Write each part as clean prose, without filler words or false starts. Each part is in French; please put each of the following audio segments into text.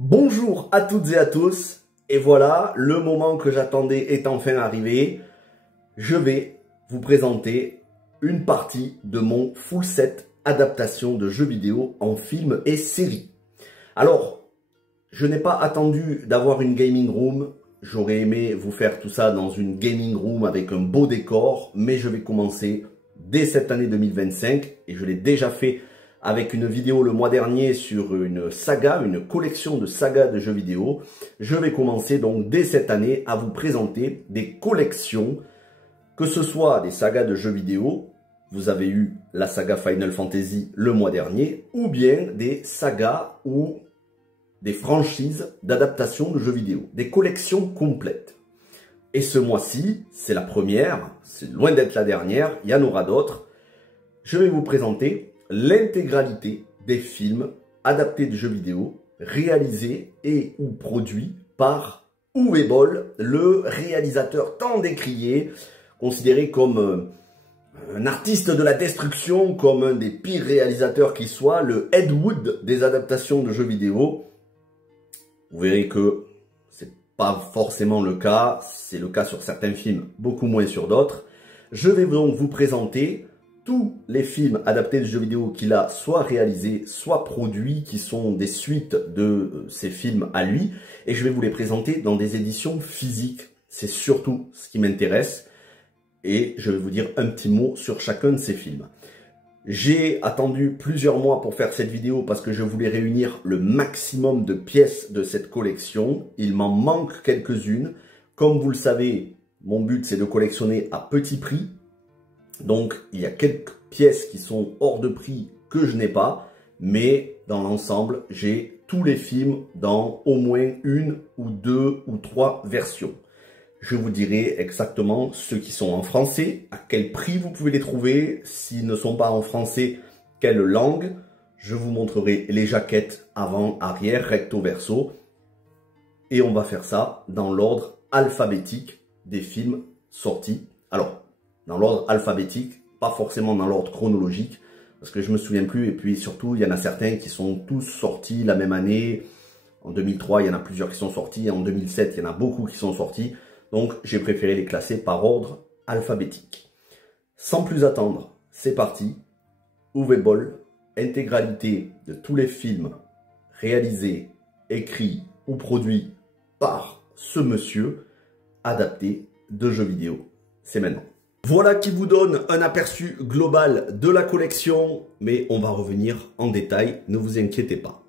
Bonjour à toutes et à tous, et voilà, le moment que j'attendais est enfin arrivé. Je vais vous présenter une partie de mon full set adaptation de jeux vidéo en film et série. Alors, je n'ai pas attendu d'avoir une gaming room, j'aurais aimé vous faire tout ça dans une gaming room avec un beau décor, mais je vais commencer dès cette année 2025, et je l'ai déjà fait avec une vidéo le mois dernier sur une saga, une collection de sagas de jeux vidéo. Je vais commencer donc dès cette année à vous présenter des collections, que ce soit des sagas de jeux vidéo, vous avez eu la saga Final Fantasy le mois dernier, ou bien des sagas ou des franchises d'adaptation de jeux vidéo, des collections complètes. Et ce mois-ci, c'est la première, c'est loin d'être la dernière, il y en aura d'autres. Je vais vous présenter l'intégralité des films adaptés de jeux vidéo réalisés et ou produits par Uwe Boll, le réalisateur tant décrié, considéré comme un artiste de la destruction, comme un des pires réalisateurs qui soit, le Ed Wood des adaptations de jeux vidéo. Vous verrez que c'est pas forcément le cas, c'est le cas sur certains films, beaucoup moins sur d'autres. Je vais donc vous présenter tous les films adaptés de jeux vidéo qu'il a soit réalisés, soit produits, qui sont des suites de ces films à lui. Et je vais vous les présenter dans des éditions physiques. C'est surtout ce qui m'intéresse. Et je vais vous dire un petit mot sur chacun de ces films. J'ai attendu plusieurs mois pour faire cette vidéo parce que je voulais réunir le maximum de pièces de cette collection. Il m'en manque quelques-unes. Comme vous le savez, mon but c'est de collectionner à petit prix. Donc, il y a quelques pièces qui sont hors de prix que je n'ai pas, mais dans l'ensemble, j'ai tous les films dans au moins une ou deux ou trois versions. Je vous dirai exactement ceux qui sont en français, à quel prix vous pouvez les trouver, s'ils ne sont pas en français, quelle langue. Je vous montrerai les jaquettes avant, arrière, recto, verso. Et on va faire ça dans l'ordre alphabétique des films sortis. Alors, dans l'ordre alphabétique, pas forcément dans l'ordre chronologique, parce que je me souviens plus, et puis surtout, il y en a certains qui sont tous sortis la même année. En 2003, il y en a plusieurs qui sont sortis, en 2007, il y en a beaucoup qui sont sortis, donc j'ai préféré les classer par ordre alphabétique. Sans plus attendre, c'est parti, Uwe Boll, intégralité de tous les films réalisés, écrits ou produits par ce monsieur, adaptés de jeux vidéo. C'est maintenant. Voilà qui vous donne un aperçu global de la collection, mais on va revenir en détail, ne vous inquiétez pas.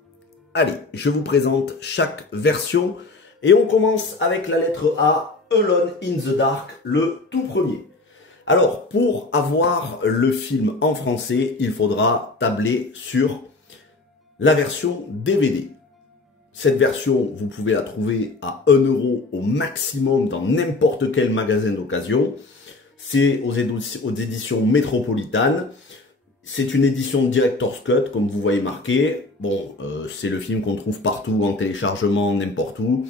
Allez, je vous présente chaque version et on commence avec la lettre A, Alone in the Dark, le tout premier. Alors, pour avoir le film en français, il faudra tabler sur la version DVD. Cette version, vous pouvez la trouver à 1 € au maximum dans n'importe quel magasin d'occasion. C'est aux éditions Métropolitanes. C'est une édition Director's Cut, comme vous voyez marqué. Bon, c'est le film qu'on trouve partout, en téléchargement, n'importe où.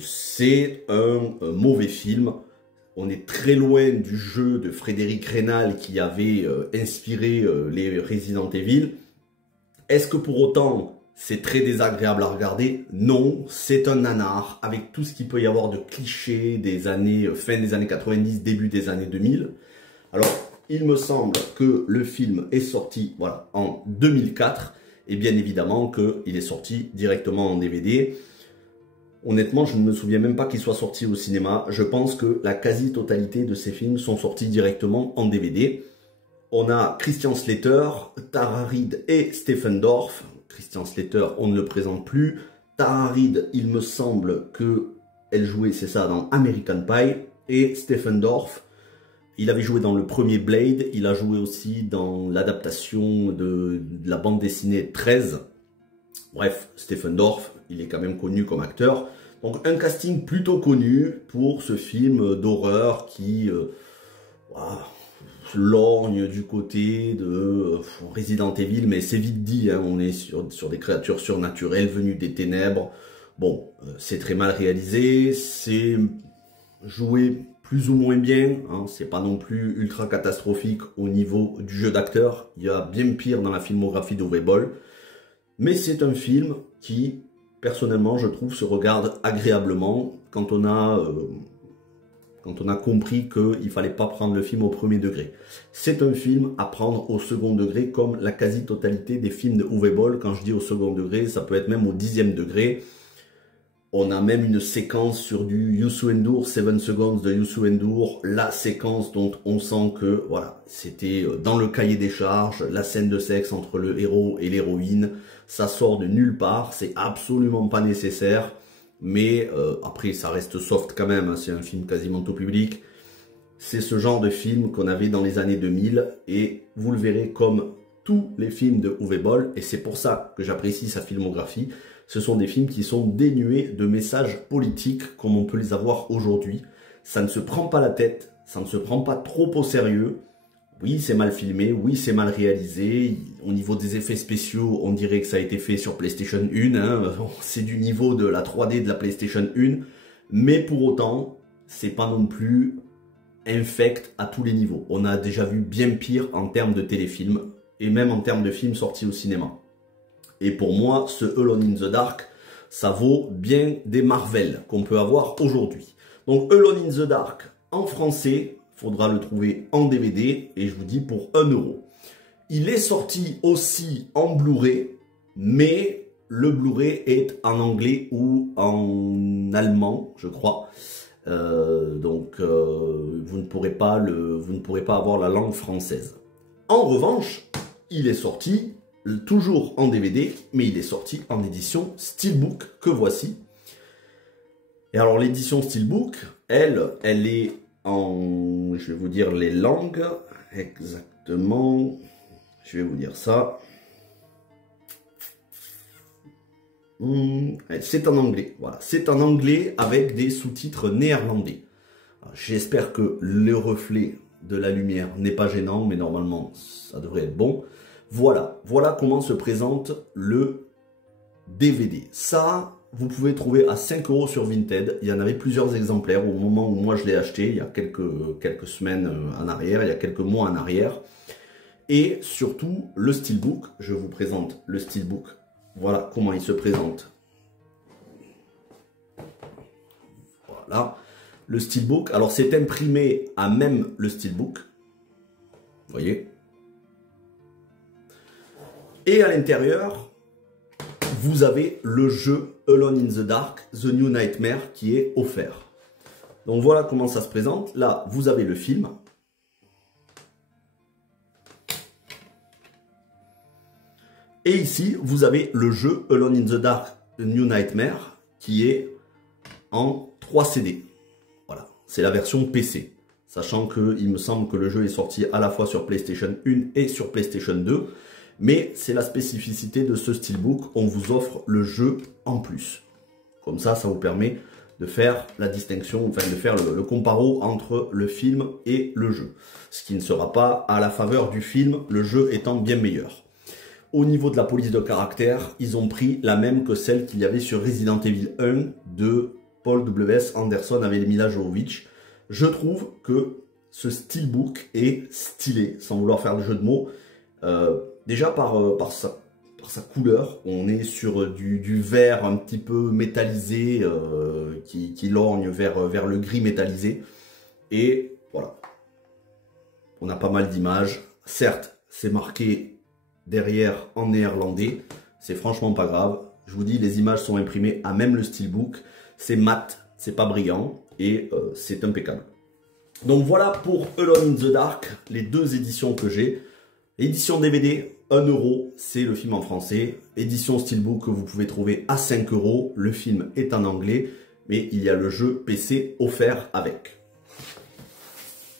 C'est un mauvais film. On est très loin du jeu de Frédéric Reynal qui avait inspiré les Resident Evil. Est-ce que pour autant c'est très désagréable à regarder? Non, c'est un nanar avec tout ce qu'il peut y avoir de clichés des années, fin des années 90, début des années 2000. Alors, il me semble que le film est sorti voilà, en 2004 et bien évidemment qu'il est sorti directement en DVD. Honnêtement, je ne me souviens même pas qu'il soit sorti au cinéma. Je pense que la quasi-totalité de ces films sont sortis directement en DVD. On a Christian Slater, Tara Reid et Stephen Dorff. Christian Slater, on ne le présente plus. Tara Reid, il me semble qu'elle jouait, c'est ça, dans American Pie. Et Stephen Dorff, il avait joué dans le premier Blade. Il a joué aussi dans l'adaptation de la bande dessinée 13. Bref, Stephen Dorff, il est quand même connu comme acteur. Donc un casting plutôt connu pour ce film d'horreur qui lorgne du côté de Resident Evil, mais c'est vite dit, hein, on est sur des créatures surnaturelles venues des ténèbres. Bon, c'est très mal réalisé, c'est joué plus ou moins bien, hein, c'est pas non plus ultra catastrophique au niveau du jeu d'acteur, il y a bien pire dans la filmographie d'Uwe Boll, mais c'est un film qui personnellement, je trouve, se regarde agréablement quand on a compris qu'il ne fallait pas prendre le film au premier degré. C'est un film à prendre au second degré, comme la quasi-totalité des films de Uwe Boll. Quand je dis au second degré, ça peut être même au 10e degré. On a même une séquence sur du Youssou N'Dour, 7 Seconds de Youssou N'Dour, la séquence dont on sent que voilà, c'était dans le cahier des charges, la scène de sexe entre le héros et l'héroïne, ça sort de nulle part, c'est absolument pas nécessaire, mais après ça reste soft quand même, hein, c'est un film quasiment tout public. C'est ce genre de film qu'on avait dans les années 2000 et vous le verrez comme tous les films de Uwe Boll, et c'est pour ça que j'apprécie sa filmographie. Ce sont des films qui sont dénués de messages politiques comme on peut les avoir aujourd'hui. Ça ne se prend pas la tête, ça ne se prend pas trop au sérieux. Oui, c'est mal filmé, oui, c'est mal réalisé. Au niveau des effets spéciaux, on dirait que ça a été fait sur PlayStation 1. Hein. C'est du niveau de la 3D de la PlayStation 1. Mais pour autant, c'est pas non plus infect à tous les niveaux. On a déjà vu bien pire en termes de téléfilms et même en termes de films sortis au cinéma. Et pour moi, ce Alone in the Dark, ça vaut bien des Marvel qu'on peut avoir aujourd'hui. Donc Alone in the Dark en français, il faudra le trouver en DVD et je vous dis pour 1 €. Il est sorti aussi en Blu-ray, mais le Blu-ray est en anglais ou en allemand, je crois. Donc vous ne pourrez pas avoir la langue française. En revanche, il est sorti toujours en DVD, mais il est sorti en édition Steelbook, que voici. Et alors l'édition Steelbook, elle est en... Je vais vous dire les langues, exactement. Je vais vous dire ça. C'est en anglais, voilà. C'est en anglais avec des sous-titres néerlandais. J'espère que le reflet de la lumière n'est pas gênant, mais normalement, ça devrait être bon. Voilà comment se présente le DVD. Ça, vous pouvez trouver à 5 € sur Vinted. Il y en avait plusieurs exemplaires au moment où moi je l'ai acheté, il y a quelques semaines en arrière, il y a quelques mois en arrière. Et surtout, le Steelbook. Je vous présente le Steelbook. Voilà comment il se présente. Voilà, le Steelbook. Alors, c'est imprimé à même le Steelbook. Vous voyez. Et à l'intérieur, vous avez le jeu Alone in the Dark, The New Nightmare qui est offert. Donc voilà comment ça se présente. Là, vous avez le film. Et ici, vous avez le jeu Alone in the Dark, The New Nightmare qui est en 3 CD. Voilà, c'est la version PC. Sachant qu'il me semble que le jeu est sorti à la fois sur PlayStation 1 et sur PlayStation 2. Mais c'est la spécificité de ce Steelbook, on vous offre le jeu en plus. Comme ça, ça vous permet de faire la distinction, enfin de faire le comparo entre le film et le jeu. Ce qui ne sera pas à la faveur du film, le jeu étant bien meilleur. Au niveau de la police de caractère, ils ont pris la même que celle qu'il y avait sur Resident Evil 1 de Paul W.S. Anderson avec Mila Jovovich. Je trouve que ce Steelbook est stylé, sans vouloir faire le jeu de mots. Déjà par sa couleur, on est sur du vert un petit peu métallisé qui lorgne vers le gris métallisé. Et voilà, on a pas mal d'images. Certes, c'est marqué derrière en néerlandais, c'est franchement pas grave. Je vous dis, les images sont imprimées à même le Steelbook. C'est mat, c'est pas brillant et c'est impeccable. Donc voilà pour Alone in the Dark, les 2 éditions que j'ai. Édition DVD, 1 €, c'est le film en français. Édition Steelbook que vous pouvez trouver à 5 €. Le film est en anglais, mais il y a le jeu PC offert avec.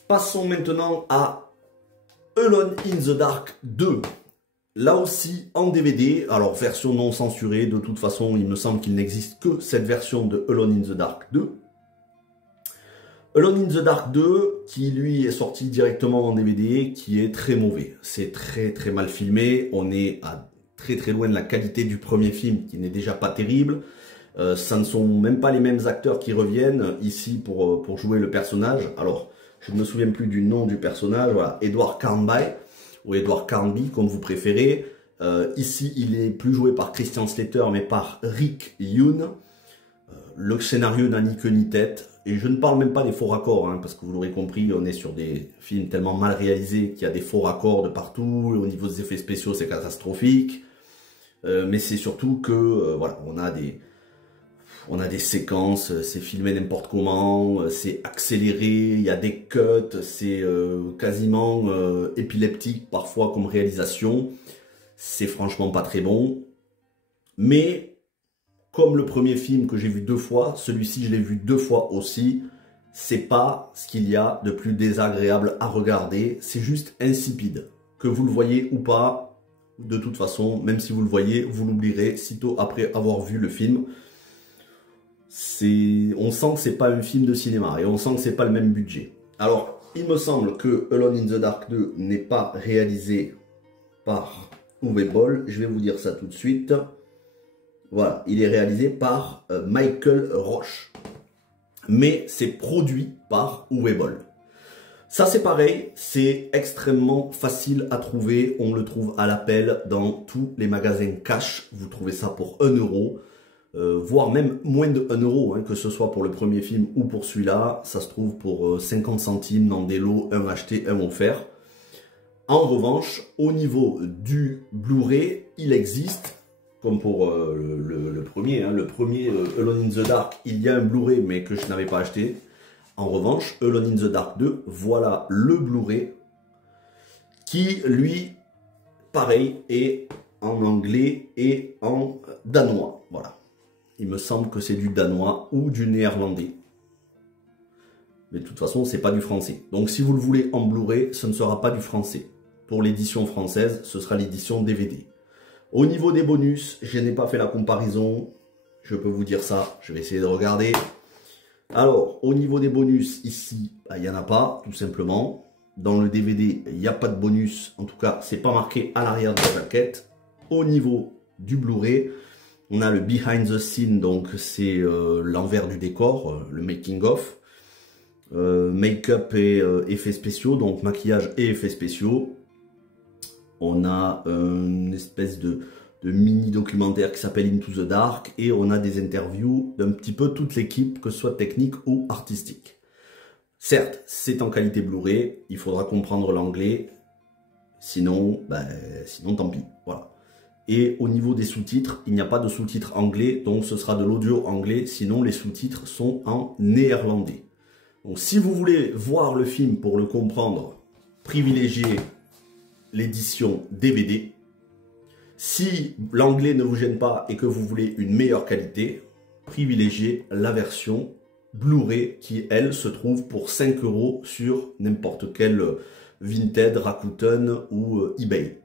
Passons maintenant à Alone in the Dark 2. Là aussi en DVD, alors version non censurée. De toute façon, il me semble qu'il n'existe que cette version de Alone in the Dark 2. Alone in the Dark 2, qui lui est sorti directement en DVD, qui est très mauvais. C'est très mal filmé, on est à très loin de la qualité du premier film, qui n'est déjà pas terrible. Ça ne sont même pas les mêmes acteurs qui reviennent ici pour jouer le personnage. Alors, je ne me souviens plus du nom du personnage, voilà, Edward Carnby, ou Edward Carnby, comme vous préférez. Ici, il est plus joué par Christian Slater, mais par Rick Yoon. Le scénario n'a ni queue ni tête. Et je ne parle même pas des faux raccords, hein, parce que vous l'aurez compris, on est sur des films tellement mal réalisés qu'il y a des faux raccords de partout. Au niveau des effets spéciaux, c'est catastrophique. Mais c'est surtout que, voilà, on a des séquences, c'est filmé n'importe comment, c'est accéléré, il y a des cuts, c'est quasiment épileptique parfois comme réalisation. C'est franchement pas très bon. Mais comme le premier film que j'ai vu 2 fois, celui-ci je l'ai vu 2 fois aussi, c'est pas ce qu'il y a de plus désagréable à regarder, c'est juste insipide. Que vous le voyez ou pas, de toute façon, même si vous le voyez, vous l'oublierez sitôt après avoir vu le film. On sent que c'est pas un film de cinéma et on sent que c'est pas le même budget. Alors, il me semble que Alone in the Dark 2 n'est pas réalisé par Uwe Boll, je vais vous dire ça tout de suite. Voilà, il est réalisé par Michael Roche. Mais c'est produit par Uwe Boll. Ça c'est pareil, c'est extrêmement facile à trouver. On le trouve à l'appel dans tous les magasins cash. Vous trouvez ça pour 1 euro. Voire même moins de 1 euro, hein, que ce soit pour le premier film ou pour celui-là. Ça se trouve pour 50 centimes dans des lots, un acheté, un offert. En revanche, au niveau du Blu-ray, il existe... Comme pour le premier, hein, Alone in the Dark, il y a un Blu-ray mais que je n'avais pas acheté. En revanche, Alone in the Dark 2, voilà le Blu-ray qui, lui, pareil, est en anglais et en danois. Voilà. Il me semble que c'est du danois ou du néerlandais. Mais de toute façon, c'est pas du français. Donc si vous le voulez en Blu-ray, ce ne sera pas du français. Pour l'édition française, ce sera l'édition DVD. Au niveau des bonus, je n'ai pas fait la comparaison, je peux vous dire ça, je vais essayer de regarder. Alors, au niveau des bonus, ici, il n'y en a pas, tout simplement. Dans le DVD, il n'y a pas de bonus, en tout cas, c'est pas marqué à l'arrière de la jaquette. Au niveau du Blu-ray, on a le behind the scene, donc c'est l'envers du décor, le making of. Make-up et effets spéciaux, donc maquillage et effets spéciaux. On a une espèce de mini-documentaire qui s'appelle Into the Dark et on a des interviews d'un petit peu toute l'équipe, que ce soit technique ou artistique. Certes, c'est en qualité Blu-ray, il faudra comprendre l'anglais, sinon tant pis. Voilà. Et au niveau des sous-titres, il n'y a pas de sous-titres anglais, donc ce sera de l'audio anglais, sinon les sous-titres sont en néerlandais. Donc si vous voulez voir le film pour le comprendre, privilégiez l'édition DVD. Si l'anglais ne vous gêne pas et que vous voulez une meilleure qualité, privilégiez la version Blu-ray qui, elle, se trouve pour 5 € sur n'importe quel Vinted, Rakuten ou eBay.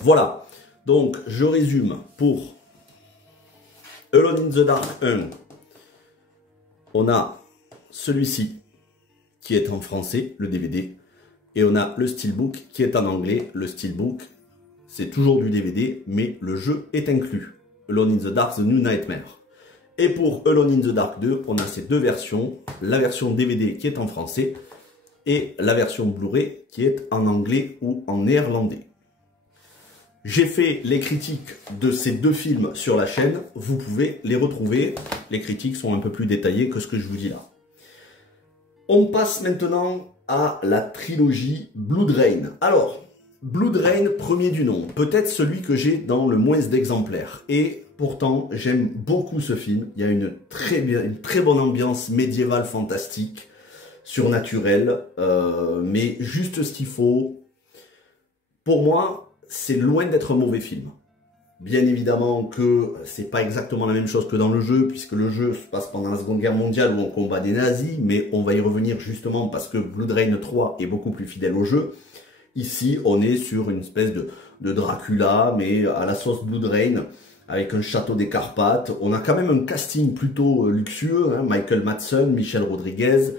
Voilà, donc je résume pour Alone in the Dark 1. On a celui-ci qui est en français, le DVD. Et on a le Steelbook qui est en anglais. Le Steelbook, c'est toujours du DVD, mais le jeu est inclus. Alone in the Dark, The New Nightmare. Et pour Alone in the Dark 2, on a ces deux versions. La version DVD qui est en français et la version Blu-ray qui est en anglais ou en néerlandais. J'ai fait les critiques de ces 2 films sur la chaîne. Vous pouvez les retrouver. Les critiques sont un peu plus détaillées que ce que je vous dis là. On passe maintenant à la trilogie Blood Rain. Alors, Blood Rain, premier du nom, peut-être celui que j'ai dans le moins d'exemplaires. Et pourtant, j'aime beaucoup ce film. Il y a une très bonne ambiance médiévale fantastique, surnaturelle, mais juste ce qu'il faut. Pour moi, c'est loin d'être un mauvais film. Bien évidemment que c'est pas exactement la même chose que dans le jeu, puisque le jeu se passe pendant la Seconde Guerre mondiale où on combat des nazis, mais on va y revenir justement parce que Blood Rain 3 est beaucoup plus fidèle au jeu. Ici, on est sur une espèce de Dracula, mais à la sauce Blood Rain, avec un château des Carpates. On a quand même un casting plutôt luxueux, hein, Michael Madsen, Michelle Rodriguez.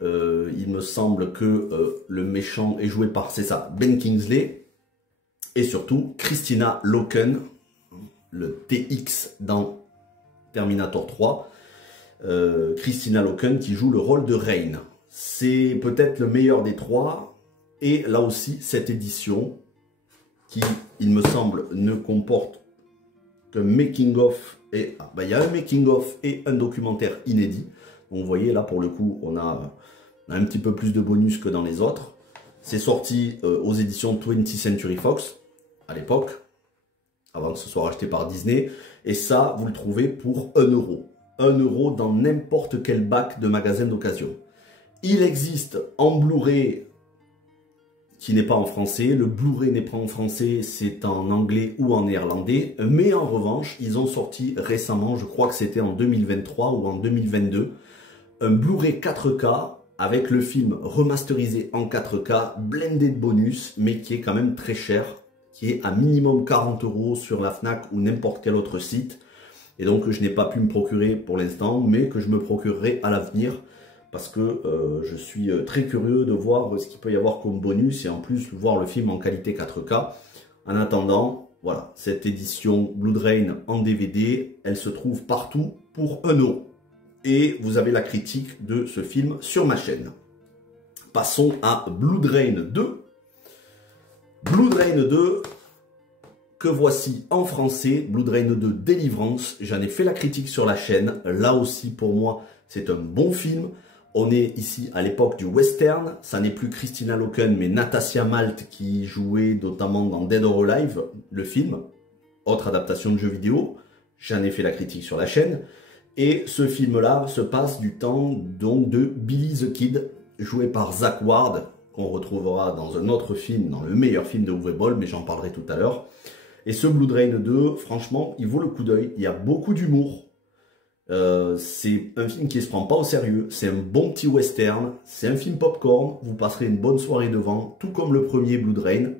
Il me semble que le méchant est joué par, c'est ça, Ben Kingsley. Et surtout, Christina Loken, le TX dans Terminator 3, Christina Loken qui joue le rôle de Rain. C'est peut-être le meilleur des 3, et là aussi, cette édition qui, il me semble, ne comporte qu'un making-of. Et il y a un making-of et un documentaire inédit. Donc vous voyez, là, pour le coup, on a un petit peu plus de bonus que dans les autres. C'est sorti aux éditions 20th Century Fox, à l'époque, avant que ce soit racheté par Disney. Et ça, vous le trouvez pour 1 euro. 1 euro dans n'importe quel bac de magasin d'occasion. Il existe en Blu-ray qui n'est pas en français. Le Blu-ray n'est pas en français, c'est en anglais ou en néerlandais. Mais en revanche, ils ont sorti récemment, je crois que c'était en 2023 ou en 2022, un Blu-ray 4K avec le film remasterisé en 4K, blindé de bonus, mais qui est quand même très cher, qui est à minimum 40 € sur la Fnac ou n'importe quel autre site. Et donc je n'ai pas pu me procurer pour l'instant, mais que je me procurerai à l'avenir, parce que je suis très curieux de voir ce qu'il peut y avoir comme bonus, et en plus voir le film en qualité 4K. En attendant, voilà, cette édition Blood Rain en DVD, elle se trouve partout pour 1 euro. Et vous avez la critique de ce film sur ma chaîne. Passons à Blood Rain 2. Blood Rain 2, que voici en français, Blood Rain 2 Délivrance. J'en ai fait la critique sur la chaîne. Là aussi, pour moi, c'est un bon film. On est ici à l'époque du western. Ça n'est plus Christina Loken, mais Natasha Malt qui jouait notamment dans Dead or Alive, le film. Autre adaptation de jeu vidéo. J'en ai fait la critique sur la chaîne. Et ce film-là se passe du temps donc de Billy the Kid, joué par Zack Ward, qu'on retrouvera dans un autre film, dans le meilleur film de Uwe Boll, mais j'en parlerai tout à l'heure. Et ce Blood Rain 2, franchement, il vaut le coup d'œil. Il y a beaucoup d'humour. C'est un film qui ne se prend pas au sérieux. C'est un bon petit western. C'est un film popcorn. Vous passerez une bonne soirée devant, tout comme le premier Blood Rain.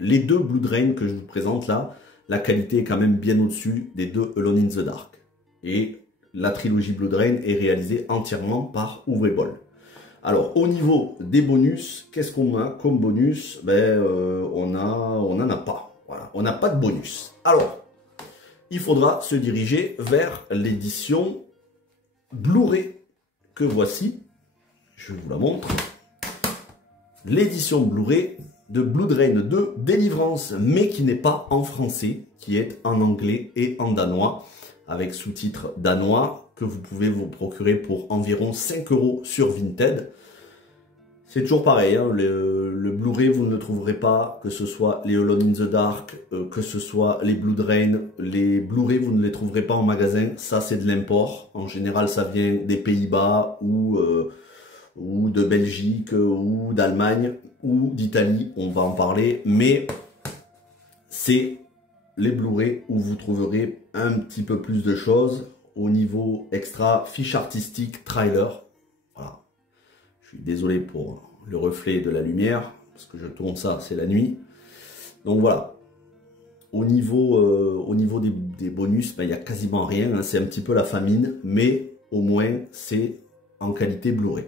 Les deux Blood Rain que je vous présente là, la qualité est quand même bien au-dessus des deux Alone in the Dark. Et la trilogie Blood Rain est réalisée entièrement par Uwe Boll. Alors, au niveau des bonus, qu'est-ce qu'on a comme bonus? On n'en a pas. Voilà, on n'a pas de bonus. Alors, il faudra se diriger vers l'édition Blu-ray que voici. Je vous la montre. L'édition Blu-ray de Blood Rain 2 Délivrance, mais qui n'est pas en français, qui est en anglais et en danois, avec sous-titres danois, que vous pouvez vous procurer pour environ 5 € sur Vinted. C'est toujours pareil, hein, le Blu-ray, vous ne le trouverez pas, que ce soit les Alone in the Dark, que ce soit les Blood Rain. Les Blu-ray, vous ne les trouverez pas en magasin, ça c'est de l'import. En général, ça vient des Pays-Bas ou de Belgique ou d'Allemagne ou d'Italie, on va en parler. Mais c'est les Blu-ray où vous trouverez un petit peu plus de choses au niveau extra, fiche artistique, trailer. Voilà. Je suis désolé pour le reflet de la lumière, parce que je tourne ça, c'est la nuit. Donc voilà. Au niveau des bonus, il n'y a quasiment rien, hein. C'est un petit peu la famine, mais au moins c'est en qualité Blu-ray.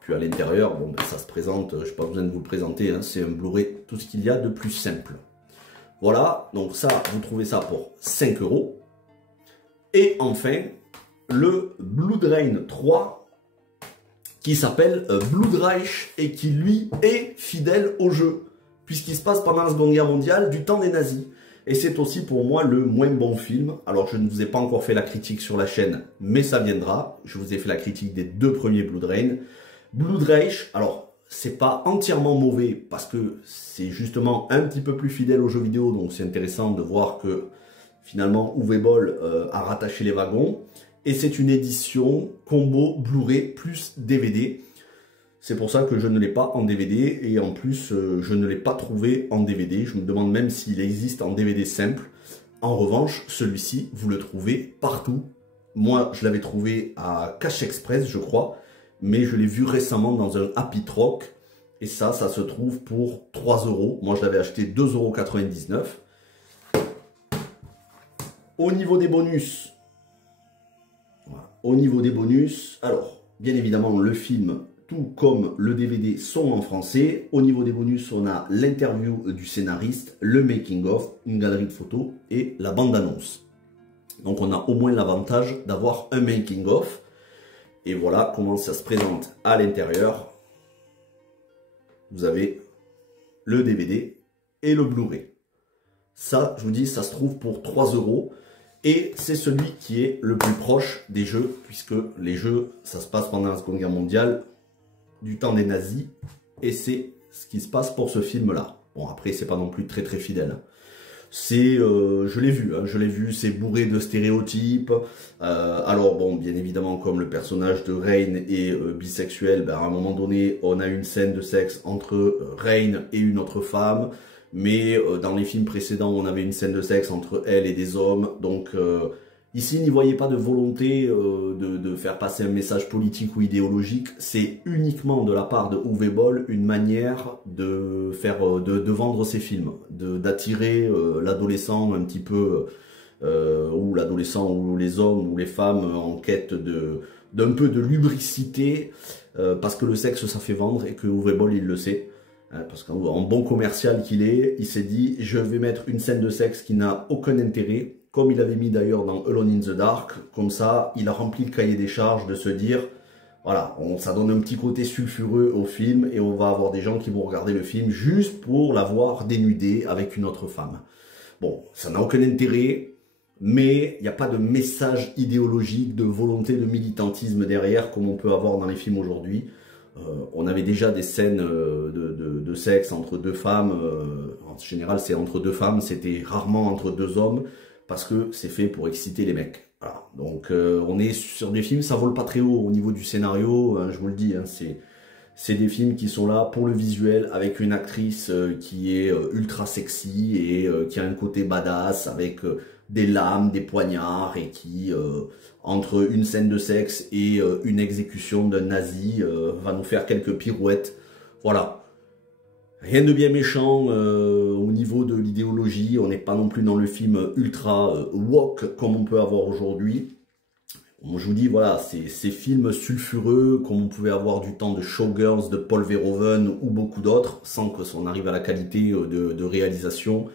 Puis à l'intérieur, bon, ça se présente, je n'ai pas besoin de vous le présenter, hein, c'est un Blu-ray, tout ce qu'il y a de plus simple. Voilà, donc ça, vous trouvez ça pour 5 €. Et enfin, le Blood Rain 3, qui s'appelle Blood Reich, et qui, lui, est fidèle au jeu, puisqu'il se passe pendant la Seconde Guerre mondiale, du temps des nazis. Et c'est aussi pour moi le moins bon film. Alors, je ne vous ai pas encore fait la critique sur la chaîne, mais ça viendra. Je vous ai fait la critique des 2 premiers Blood Rain. Blood Reich, alors... c'est pas entièrement mauvais parce que c'est justement un petit peu plus fidèle aux jeux vidéo, donc c'est intéressant de voir que finalement Uwe Boll a rattaché les wagons. Et c'est une édition combo Blu-ray plus DVD. C'est pour ça que je ne l'ai pas en DVD et en plus je ne l'ai pas trouvé en DVD. Je me demande même s'il existe en DVD simple. En revanche, celui-ci, vous le trouvez partout. Moi, je l'avais trouvé à Cash Express, je crois. Mais je l'ai vu récemment dans un Happy Troc. Et ça se trouve pour 3 €. Moi, je l'avais acheté 2,99 €. Au niveau des bonus, voilà. Au niveau des bonus, alors, bien évidemment, le film, tout comme le DVD, sont en français. Au niveau des bonus, on a l'interview du scénariste, le making-of, une galerie de photos et la bande-annonce. Donc, on a au moins l'avantage d'avoir un making-of. Et voilà comment ça se présente à l'intérieur. Vous avez le DVD et le Blu-ray. Ça, je vous dis, ça se trouve pour 3 euros. Et c'est celui qui est le plus proche des jeux, puisque les jeux, ça se passe pendant la Seconde Guerre mondiale, du temps des nazis. Et c'est ce qui se passe pour ce film-là. Bon, après, c'est pas non plus très très fidèle. C'est, je l'ai vu, c'est bourré de stéréotypes. Alors bon, bien évidemment, comme le personnage de Rain est bisexuel, ben, à un moment donné, on a une scène de sexe entre Rain et une autre femme. Mais dans les films précédents, on avait une scène de sexe entre elle et des hommes. Donc ici, n'y voyez pas de volonté de faire passer un message politique ou idéologique. C'est uniquement de la part de Uwe Boll une manière de faire, de vendre ses films, d'attirer l'adolescent un petit peu, ou l'adolescent ou les hommes ou les femmes en quête d'un peu de lubricité, parce que le sexe ça fait vendre et que Uwe Boll il le sait. Parce qu'en bon commercial qu'il est, il s'est dit, je vais mettre une scène de sexe qui n'a aucun intérêt, comme il avait mis d'ailleurs dans Alone in the Dark. Comme ça, il a rempli le cahier des charges de se dire, voilà, ça donne un petit côté sulfureux au film et on va avoir des gens qui vont regarder le film juste pour la voir dénudée avec une autre femme. Bon, ça n'a aucun intérêt, mais il n'y a pas de message idéologique, de volonté de militantisme derrière comme on peut avoir dans les films aujourd'hui. On avait déjà des scènes de sexe entre deux femmes, en général c'est entre deux femmes, c'était rarement entre deux hommes, parce que c'est fait pour exciter les mecs. Voilà. Donc on est sur des films, ça vole pas très haut au niveau du scénario, hein, je vous le dis, hein, c'est des films qui sont là pour le visuel, avec une actrice qui est ultra sexy et qui a un côté badass, avec des lames, des poignards, et qui, entre une scène de sexe et une exécution d'un nazi, va nous faire quelques pirouettes. Voilà. Rien de bien méchant au niveau de l'idéologie, on n'est pas non plus dans le film ultra woke comme on peut avoir aujourd'hui. Je vous dis, voilà, ces films sulfureux, comme on pouvait avoir du temps de Showgirls, de Paul Verhoeven ou beaucoup d'autres, sans que on arrive à la qualité de réalisation.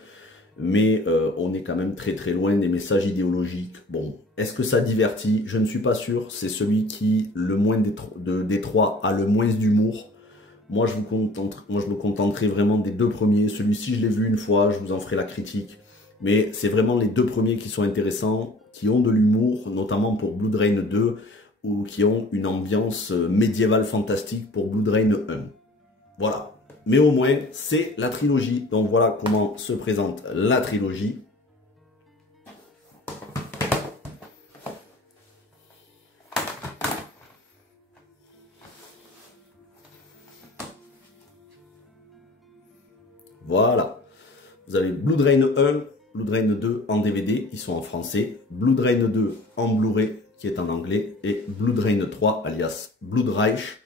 Mais on est quand même très très loin des messages idéologiques. Bon, est-ce que ça divertit? Je ne suis pas sûr. C'est celui qui, le moins des trois, a le moins d'humour. Moi, je me contenterai vraiment des deux premiers. Celui-ci, je l'ai vu une fois, je vous en ferai la critique. Mais c'est vraiment les deux premiers qui sont intéressants, qui ont de l'humour, notamment pour Blood Rain 2, ou qui ont une ambiance médiévale fantastique pour Blood Rain 1. Voilà. Mais au moins, c'est la trilogie. Donc voilà comment se présente la trilogie. Voilà. Vous avez Blood Rain 1, Blood Rain 2 en DVD, ils sont en français. Blood Rain 2 en Blu-ray, qui est en anglais. Et Blood Rain 3, alias Blood Reich,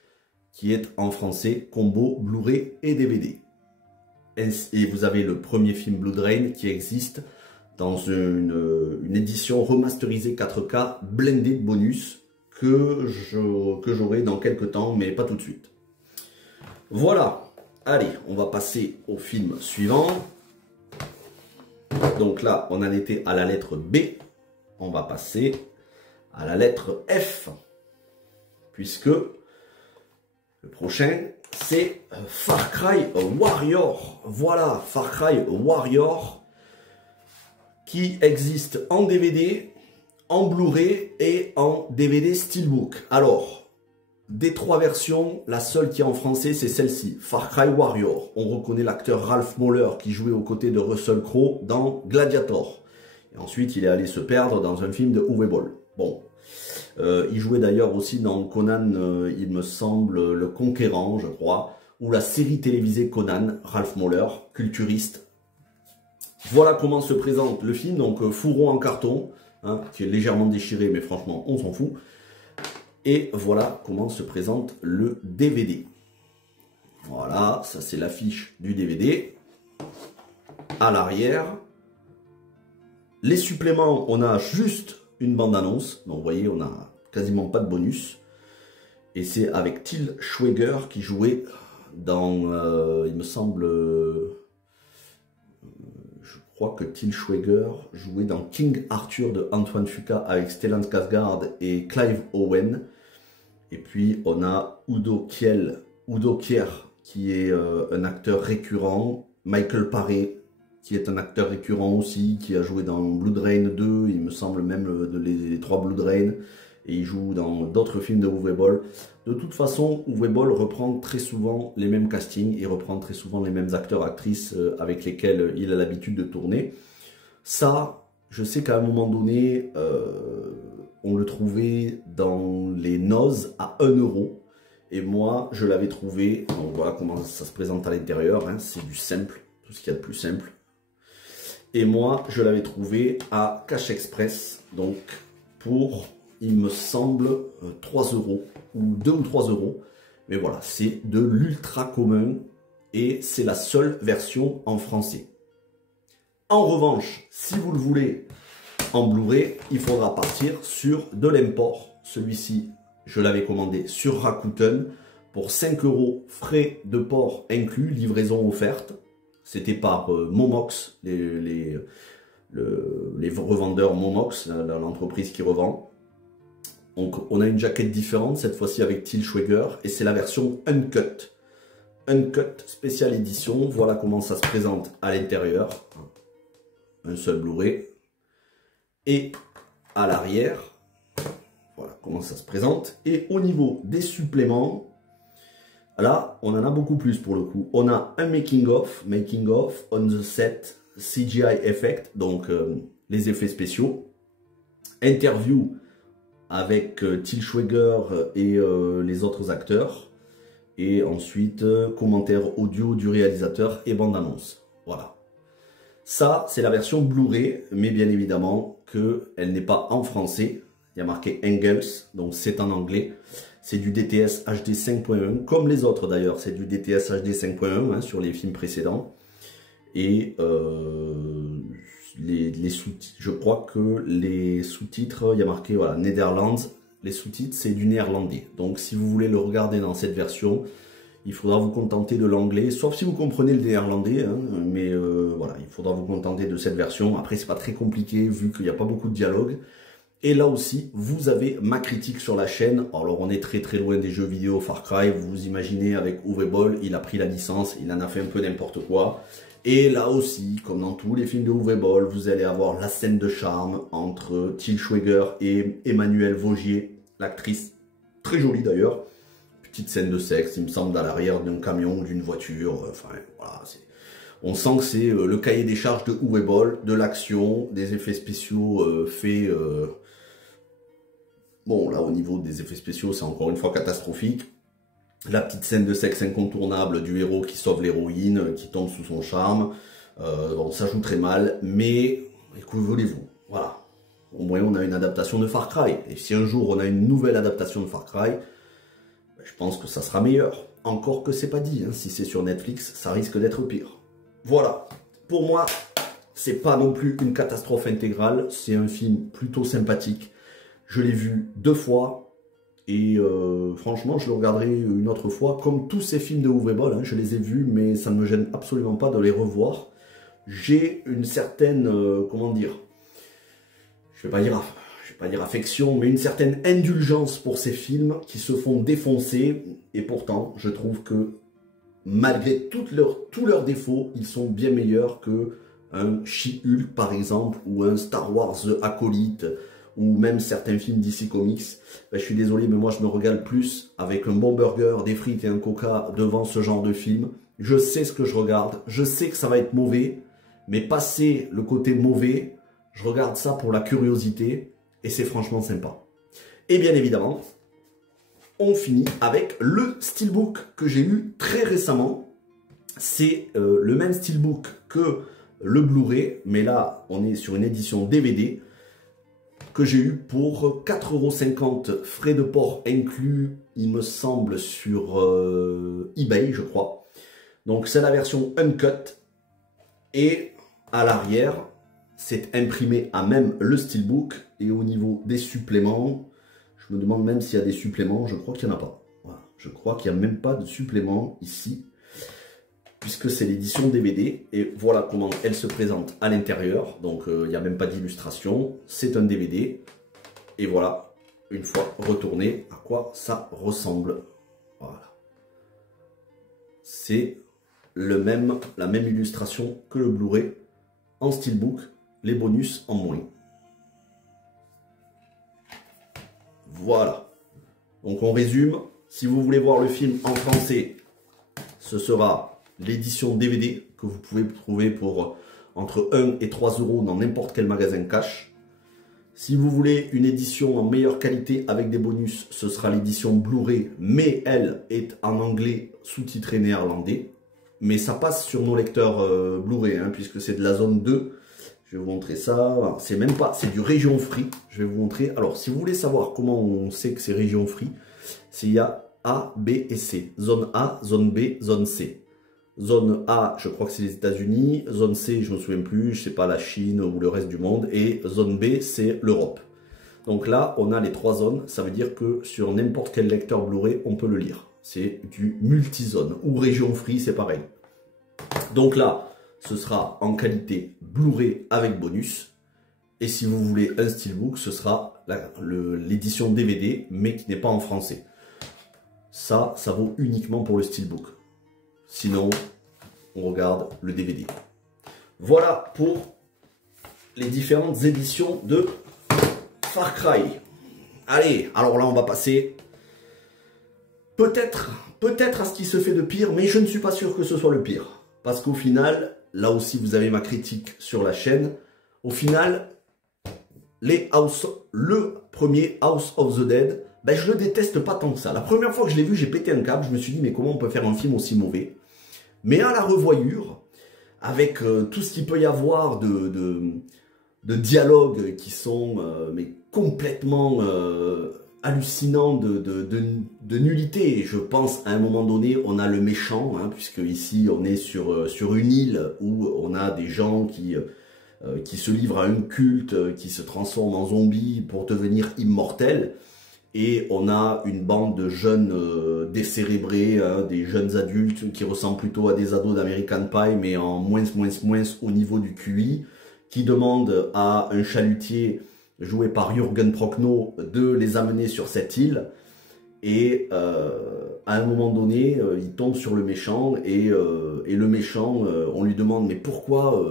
qui est en français, combo Blu-ray et DVD. Et vous avez le premier film Blood Rain qui existe dans une édition remasterisée 4K blended bonus que j'aurai dans quelques temps, mais pas tout de suite. Voilà. Allez, on va passer au film suivant. Donc là, on en était à la lettre B. On va passer à la lettre F. Puisque le prochain, c'est Far Cry Warrior. Voilà, Far Cry Warrior, qui existe en DVD, en Blu-ray et en DVD Steelbook. Alors, des trois versions, la seule qui est en français, c'est celle-ci, Far Cry Warrior. On reconnaît l'acteur Ralph Moller qui jouait aux côtés de Russell Crowe dans Gladiator. Et ensuite, il est allé se perdre dans un film de Uwe Boll. Bon. Il jouait d'ailleurs aussi dans Conan, il me semble, Le Conquérant, je crois, ou la série télévisée Conan, Ralph Moller, culturiste. Voilà comment se présente le film, donc fourreau en carton, hein, qui est légèrement déchiré, mais franchement, on s'en fout. Et voilà comment se présente le DVD. Voilà, ça c'est l'affiche du DVD. À l'arrière, les suppléments, on a juste une bande-annonce. Donc vous voyez, on a quasiment pas de bonus. Et c'est avec Til Schweiger qui jouait dans, il me semble, je crois que Til Schweiger jouait dans King Arthur de Antoine Fuqua avec Stellan Skarsgård et Clive Owen. Et puis on a Udo Kier qui est un acteur récurrent, Michael Paré qui est un acteur récurrent aussi, qui a joué dans Blood Rain 2, il me semble même les 3 Blood Rain, et il joue dans d'autres films de Uwe Boll. De toute façon, Uwe Boll reprend très souvent les mêmes castings, il reprend très souvent les mêmes acteurs, actrices avec lesquels il a l'habitude de tourner. Ça, je sais qu'à un moment donné, on le trouvait dans les Noz à 1 €. Et moi, je l'avais trouvé, donc voilà comment ça se présente à l'intérieur, hein, c'est du simple, tout ce qu'il y a de plus simple. Et moi, je l'avais trouvé à Cash Express, donc pour, il me semble, 3 €, ou 2 ou 3 €. Mais voilà, c'est de l'ultra commun, et c'est la seule version en français. En revanche, si vous le voulez en Blu-ray, il faudra partir sur de l'import. Celui-ci, je l'avais commandé sur Rakuten pour 5 € frais de port inclus, livraison offerte. C'était par Momox, les revendeurs Momox, l'entreprise qui revend. Donc on a une jaquette différente, cette fois-ci avec Til Schweiger, et c'est la version Uncut. Uncut spéciale édition, voilà comment ça se présente à l'intérieur. Un seul Blu-ray. Et à l'arrière, voilà comment ça se présente. Et au niveau des suppléments, là, on en a beaucoup plus pour le coup. On a un making of, on the set, CGI effect, donc les effets spéciaux. Interview avec Til Schweiger et les autres acteurs. Et ensuite, commentaire audio du réalisateur et bande-annonce. Voilà. Ça, c'est la version Blu-ray, mais bien évidemment qu'elle n'est pas en français. Il y a marqué Engels, donc c'est en anglais. C'est du DTS HD 5.1, comme les autres d'ailleurs. C'est du DTS HD 5.1 hein, sur les films précédents. Et les sous-titres, je crois que les sous-titres, il y a marqué voilà, Netherlands. Les sous-titres, c'est du néerlandais. Donc si vous voulez le regarder dans cette version, il faudra vous contenter de l'anglais, sauf si vous comprenez le néerlandais, hein, mais voilà, il faudra vous contenter de cette version. Après, c'est pas très compliqué, vu qu'il n'y a pas beaucoup de dialogue. Et là aussi, vous avez ma critique sur la chaîne. Alors, on est très très loin des jeux vidéo Far Cry. Vous imaginez, avec Uwe Boll, il a pris la licence, il en a fait un peu n'importe quoi. Et là aussi, comme dans tous les films de Uwe Boll, vous allez avoir la scène de charme entre Til Schweiger et Emmanuelle Vaugier, l'actrice, très jolie d'ailleurs. Petite scène de sexe, il me semble, à l'arrière d'un camion ou d'une voiture. Enfin, voilà, on sent que c'est le cahier des charges de Uwe Boll, de l'action, des effets spéciaux faits... Bon, là, au niveau des effets spéciaux, c'est encore une fois catastrophique. La petite scène de sexe incontournable du héros qui sauve l'héroïne, qui tombe sous son charme. Bon, ça joue très mal, mais que voulez-vous? Voilà. Au moins, on a une adaptation de Far Cry. Et si un jour, on a une nouvelle adaptation de Far Cry, je pense que ça sera meilleur. Encore que c'est pas dit, hein. Si c'est sur Netflix, ça risque d'être pire. Voilà. Pour moi, c'est pas non plus une catastrophe intégrale. C'est un film plutôt sympathique. Je l'ai vu 2 fois. Et franchement, je le regarderai une autre fois. Comme tous ces films de Uwe Boll, hein, je les ai vus, mais ça ne me gêne absolument pas de les revoir. J'ai une certaine, comment dire, je vais pas dire affection, mais une certaine indulgence pour ces films qui se font défoncer. Et pourtant, je trouve que malgré tous leurs défauts, ils sont bien meilleurs que un She-Hulk par exemple, ou un Star Wars The Acolyte, ou même certains films DC Comics. Ben, je suis désolé, mais moi je me régale plus avec un bon burger, des frites et un coca devant ce genre de film. Je sais ce que je regarde, je sais que ça va être mauvais, mais passer le côté mauvais, je regarde ça pour la curiosité, et c'est franchement sympa. Et bien évidemment, on finit avec le steelbook que j'ai eu très récemment. C'est le même steelbook que le Blu-ray, mais là on est sur une édition DVD, que j'ai eu pour 4,50 € frais de port inclus, il me semble, sur eBay, je crois. Donc c'est la version Uncut. Et à l'arrière, c'est imprimé à même le steelbook. Et au niveau des suppléments, je me demande même s'il y a des suppléments. Je crois qu'il n'y en a pas. Voilà. Je crois qu'il n'y a même pas de suppléments ici, puisque c'est l'édition DVD. Et voilà comment elle se présente à l'intérieur. Donc il n'y a même pas d'illustration. C'est un DVD. Et voilà, une fois retourné, à quoi ça ressemble. Voilà. C'est la même illustration que le Blu-ray. en steelbook, les bonus en moins. Voilà. Donc on résume. Si vous voulez voir le film en français, ce sera l'édition DVD que vous pouvez trouver pour entre 1 et 3 euros dans n'importe quel magasin cash. Si vous voulez une édition en meilleure qualité avec des bonus, ce sera l'édition Blu-ray, mais elle est en anglais sous-titré néerlandais. Mais ça passe sur nos lecteurs Blu-ray, hein, puisque c'est de la zone 2. Je vais vous montrer ça. C'est même pas, c'est du Region Free. Je vais vous montrer. Alors, si vous voulez savoir comment on sait que c'est Region Free, c'est il y a A, B et C. Zone A, zone B, zone C. Zone A, je crois que c'est les États-Unis. Zone C, je ne me souviens plus, je sais pas, la Chine ou le reste du monde. Et zone B, c'est l'Europe. Donc là, on a les 3 zones. Ça veut dire que sur n'importe quel lecteur Blu-ray, on peut le lire. C'est du multi-zone. Ou Region Free, c'est pareil. Donc là, ce sera en qualité Blu-ray avec bonus. Et si vous voulez un steelbook, ce sera l'édition DVD, mais qui n'est pas en français. Ça vaut uniquement pour le steelbook. Sinon, on regarde le DVD. Voilà pour les différentes éditions de Far Cry. Allez, alors là, on va passer peut-être à ce qui se fait de pire, mais je ne suis pas sûr que ce soit le pire. Parce qu'au final, là aussi, vous avez ma critique sur la chaîne. Au final, le premier House of the Dead, ben, je le déteste pas tant que ça. La première fois que je l'ai vu, j'ai pété un câble. Je me suis dit, mais comment on peut faire un film aussi mauvais? Mais à la revoyure, avec tout ce qu'il peut y avoir de dialogues qui sont mais complètement hallucinants de nullité. Et je pense à un moment donné, on a le méchant, hein, puisque ici on est sur une île où on a des gens qui se livrent à un culte, qui se transforment en zombies pour devenir immortels. Et on a une bande de jeunes décérébrés, hein, des jeunes adultes qui ressemblent plutôt à des ados d'American Pie, mais en moins au niveau du QI, qui demandent à un chalutier joué par Jürgen Prochnow de les amener sur cette île. Et à un moment donné, il tombe sur le méchant, et le méchant, on lui demande « Mais pourquoi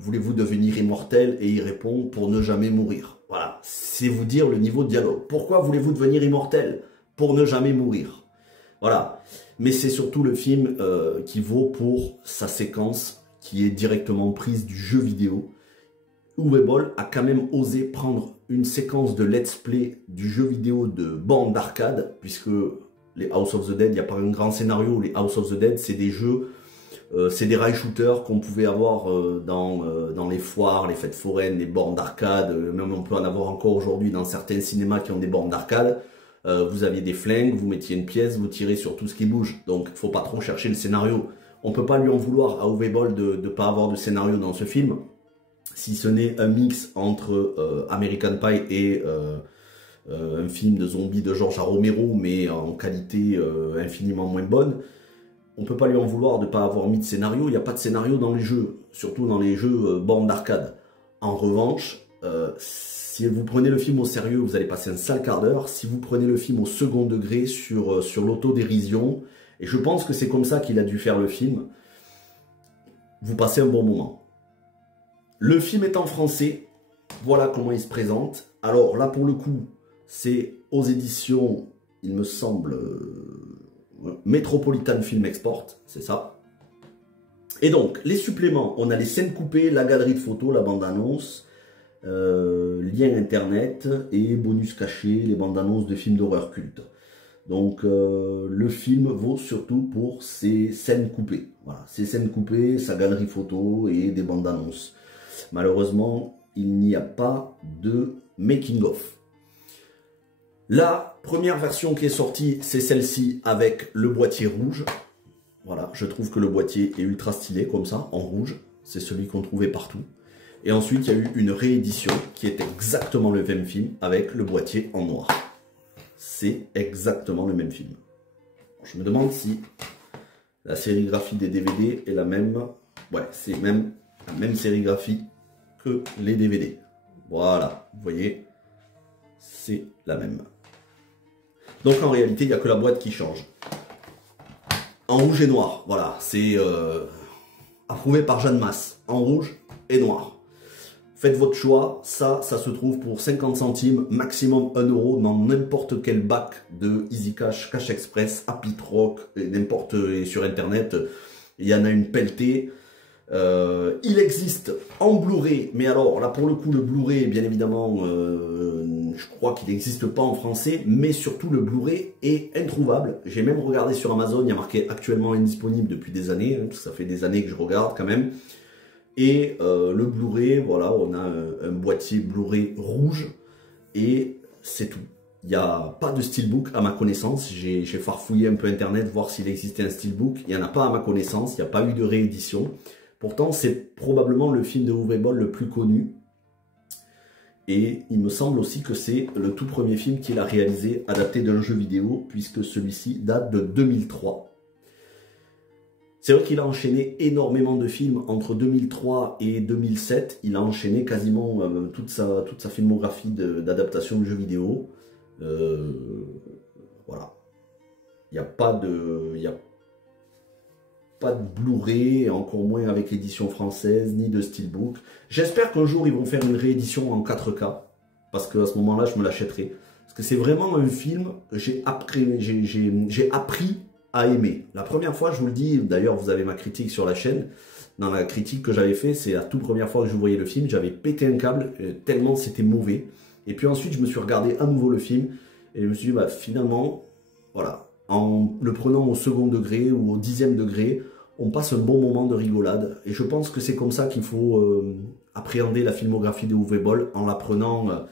voulez-vous devenir immortel ?» Et il répond « Pour ne jamais mourir ». Voilà, c'est vous dire le niveau de dialogue. Pourquoi voulez-vous devenir immortel? Pour ne jamais mourir. Voilà, mais c'est surtout le film qui vaut pour sa séquence qui est directement prise du jeu vidéo. Uwe Boll a quand même osé prendre une séquence de let's play du jeu vidéo de bande d'arcade, puisque les House of the Dead, il n'y a pas un grand scénario. Les House of the Dead, c'est des jeux, c'est des rail shooters qu'on pouvait avoir dans les foires, les fêtes foraines, les bornes d'arcade, même on peut en avoir encore aujourd'hui dans certains cinémas qui ont des bornes d'arcade. Vous aviez des flingues, vous mettiez une pièce, vous tirez sur tout ce qui bouge. Donc, il ne faut pas trop chercher le scénario. On ne peut pas lui en vouloir à Uwe Boll de ne pas avoir de scénario dans ce film, si ce n'est un mix entre American Pie et un film de zombies de George A. Romero, mais en qualité infiniment moins bonne. On ne peut pas lui en vouloir de ne pas avoir mis de scénario. Il n'y a pas de scénario dans les jeux, surtout dans les jeux bornes d'arcade. En revanche, si vous prenez le film au sérieux, vous allez passer un sale quart d'heure. Si vous prenez le film au second degré sur l'autodérision, et je pense que c'est comme ça qu'il a dû faire le film, vous passez un bon moment. Le film est en français, voilà comment il se présente. Alors là, pour le coup, c'est aux éditions, il me semble, Metropolitan Film Export, c'est ça. Et donc, les suppléments, on a les scènes coupées, la galerie de photos, la bande-annonce, lien internet et bonus cachés, les bandes-annonces de films d'horreur culte. Donc, le film vaut surtout pour ses scènes coupées. Voilà, ses scènes coupées, sa galerie photo et des bandes-annonces. Malheureusement, il n'y a pas de making-of. La première version qui est sortie, c'est celle-ci avec le boîtier rouge. Voilà, je trouve que le boîtier est ultra stylé comme ça, en rouge. C'est celui qu'on trouvait partout. Et ensuite, il y a eu une réédition qui est exactement le même film avec le boîtier en noir. C'est exactement le même film. Je me demande si la sérigraphie des DVD est la même. Ouais, c'est même la même sérigraphie que les DVD. Voilà, vous voyez, c'est la même. Donc en réalité, il n'y a que la boîte qui change. En rouge et noir, voilà, c'est approuvé par Jeanne Masse, en rouge et noir. Faites votre choix, ça se trouve pour 50 centimes, maximum 1 euro dans n'importe quel bac de Easy Cash, Cash Express, Happy Troc, n'importe, et sur internet, il y en a une pelletée. Il existe en Blu-ray, mais alors là pour le coup le Blu-ray bien évidemment je crois qu'il n'existe pas en français, mais surtout le Blu-ray est introuvable. J'ai même regardé sur Amazon, il y a marqué actuellement indisponible depuis des années, hein, ça fait des années que je regarde quand même. Et le Blu-ray, voilà, on a un boîtier Blu-ray rouge et c'est tout. Il n'y a pas de steelbook à ma connaissance. J'ai farfouillé un peu internet voir s'il existait un steelbook. Il n'y en a pas à ma connaissance, il n'y a pas eu de réédition. Pourtant, c'est probablement le film de Uwe Boll le plus connu. Et il me semble aussi que c'est le tout premier film qu'il a réalisé adapté d'un jeu vidéo, puisque celui-ci date de 2003. C'est vrai qu'il a enchaîné énormément de films entre 2003 et 2007. Il a enchaîné quasiment toute sa filmographie d'adaptation de jeux vidéo. Voilà. Il n'y a pas de Blu-ray, encore moins avec l'édition française, ni de steelbook. J'espère qu'un jour ils vont faire une réédition en 4K, parce qu'à ce moment-là, je me l'achèterai. Parce que c'est vraiment un film que j'ai appris à aimer. La première fois, je vous le dis, d'ailleurs vous avez ma critique sur la chaîne, dans la critique que j'avais fait, c'est la toute première fois que je voyais le film, j'avais pété un câble, tellement c'était mauvais. Et puis ensuite, je me suis regardé à nouveau le film, et je me suis dit, bah, finalement, voilà, en le prenant au second degré ou au 10e degré, on passe un bon moment de rigolade. Et je pense que c'est comme ça qu'il faut appréhender la filmographie de Uwe Boll, en la prenant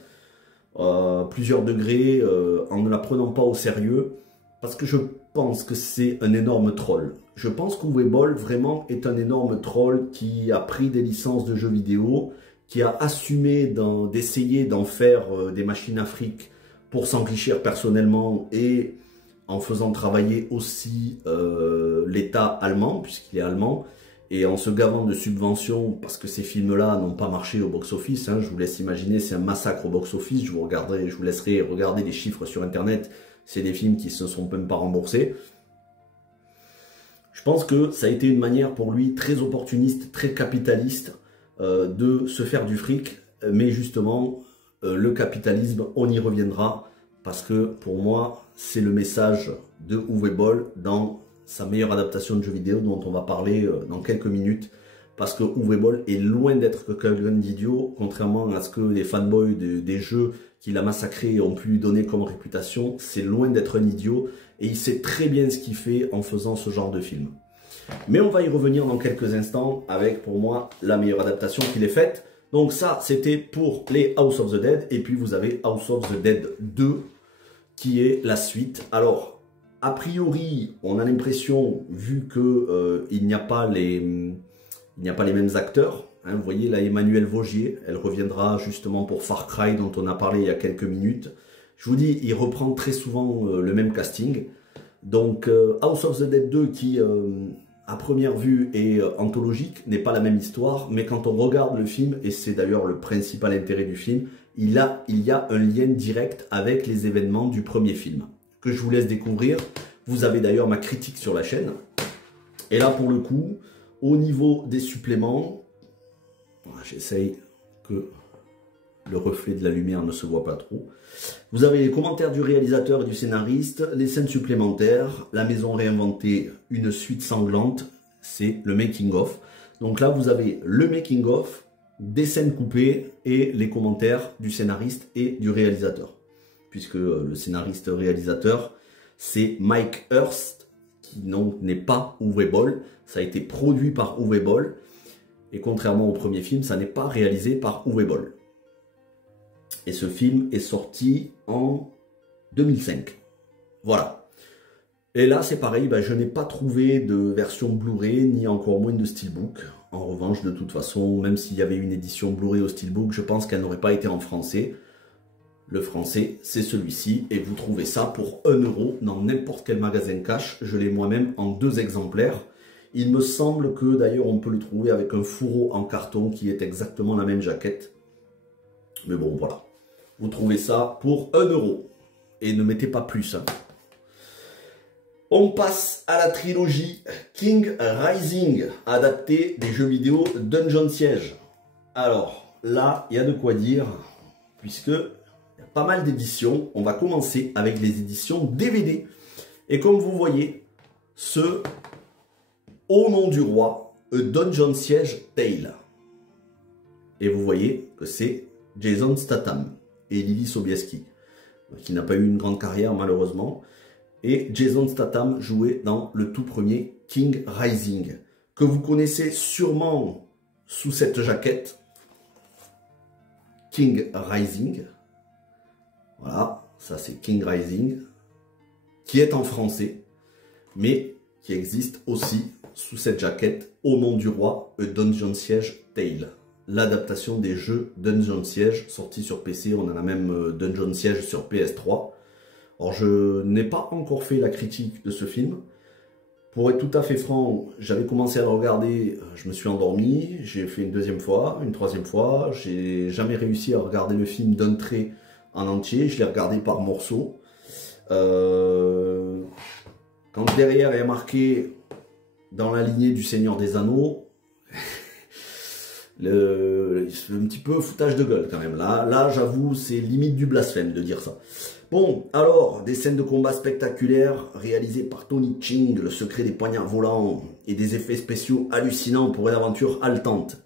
plusieurs degrés, en ne la prenant pas au sérieux, parce que je pense que c'est un énorme troll. Je pense qu'Uwe Boll vraiment est un énorme troll qui a pris des licences de jeux vidéo, qui a assumé d'essayer d'en faire des machines à fric pour s'enrichir personnellement et en faisant travailler aussi l'État allemand, puisqu'il est allemand, et en se gavant de subventions, parce que ces films-là n'ont pas marché au box-office, hein, je vous laisse imaginer, c'est un massacre au box-office, je vous laisserai regarder les chiffres sur Internet, c'est des films qui ne se sont même pas remboursés. Je pense que ça a été une manière pour lui très opportuniste, très capitaliste, de se faire du fric, mais justement, le capitalisme, on y reviendra, parce que pour moi, c'est le message de Uwe Boll dans sa meilleure adaptation de jeu vidéo dont on va parler dans quelques minutes, parce que Uwe Boll est loin d'être quelqu'un d'idiot, contrairement à ce que les fanboys des jeux qu'il a massacrés ont pu lui donner comme réputation. C'est loin d'être un idiot et il sait très bien ce qu'il fait en faisant ce genre de film. Mais on va y revenir dans quelques instants avec, pour moi, la meilleure adaptation qu'il ait faite. Donc ça, c'était pour les House of the Dead, et puis vous avez House of the Dead 2 qui est la suite. Alors, a priori, on a l'impression, vu que il n'y a pas les mêmes acteurs, hein, vous voyez là Emmanuelle Vaugier, elle reviendra justement pour Far Cry dont on a parlé il y a quelques minutes. Je vous dis, il reprend très souvent le même casting. Donc House of the Dead 2 qui, à première vue, est anthologique, n'est pas la même histoire, mais quand on regarde le film, et c'est d'ailleurs le principal intérêt du film, il y a un lien direct avec les événements du premier film, que je vous laisse découvrir. Vous avez d'ailleurs ma critique sur la chaîne. Et là, pour le coup, au niveau des suppléments, j'essaye que le reflet de la lumière ne se voit pas trop. Vous avez les commentaires du réalisateur et du scénariste, les scènes supplémentaires, la maison réinventée, une suite sanglante, c'est le making-of. Donc là, vous avez le making-of, des scènes coupées et les commentaires du scénariste et du réalisateur. Puisque le scénariste-réalisateur, c'est Mike Hurst, qui n'est pas Uwe Boll. Ça a été produit par Uwe Boll. Et contrairement au premier film, ça n'est pas réalisé par Uwe Boll. Et ce film est sorti en 2005. Voilà. Et là, c'est pareil, je n'ai pas trouvé de version Blu-ray, ni encore moins de Steelbook. En revanche, de toute façon, même s'il y avait une édition Blu-ray au Steelbook, je pense qu'elle n'aurait pas été en français. Le français, c'est celui-ci, et vous trouvez ça pour 1 euro dans n'importe quel magasin cash. Je l'ai moi-même en 2 exemplaires. Il me semble que d'ailleurs on peut le trouver avec un fourreau en carton qui est exactement la même jaquette. Mais bon, voilà. Vous trouvez ça pour 1 euro. Et ne mettez pas plus. Hein. On passe à la trilogie King Rising, adaptée des jeux vidéo Dungeon Siege. Alors, là, il y a de quoi dire, puisque il y a pas mal d'éditions. On va commencer avec les éditions DVD. Et comme vous voyez, ce Au nom du roi, A Dungeon Siege Tale. Et vous voyez que c'est Jason Statham et Lily Sobieski, qui n'a pas eu une grande carrière malheureusement. Et Jason Statham jouait dans le tout premier King Rising, que vous connaissez sûrement sous cette jaquette. King Rising. Voilà, ça c'est King Rising, qui est en français, mais qui existe aussi sous cette jaquette Au nom du roi, A Dungeon Siege Tale. L'adaptation des jeux Dungeon Siege sortis sur PC. On a la même Dungeon Siege sur PS3. Alors je n'ai pas encore fait la critique de ce film. Pour être tout à fait franc, j'avais commencé à le regarder, je me suis endormi, j'ai fait une deuxième fois, une troisième fois, j'ai jamais réussi à regarder le film d'un trait en entier, je l'ai regardé par morceaux. Quand derrière il y a marqué dans la lignée du Seigneur des Anneaux, c'est un petit peu foutage de gueule quand même. Là j'avoue, c'est limite du blasphème de dire ça. Bon, alors, des scènes de combat spectaculaires réalisées par Tony Ching, le secret des poignards volants et des effets spéciaux hallucinants pour une aventure haletante.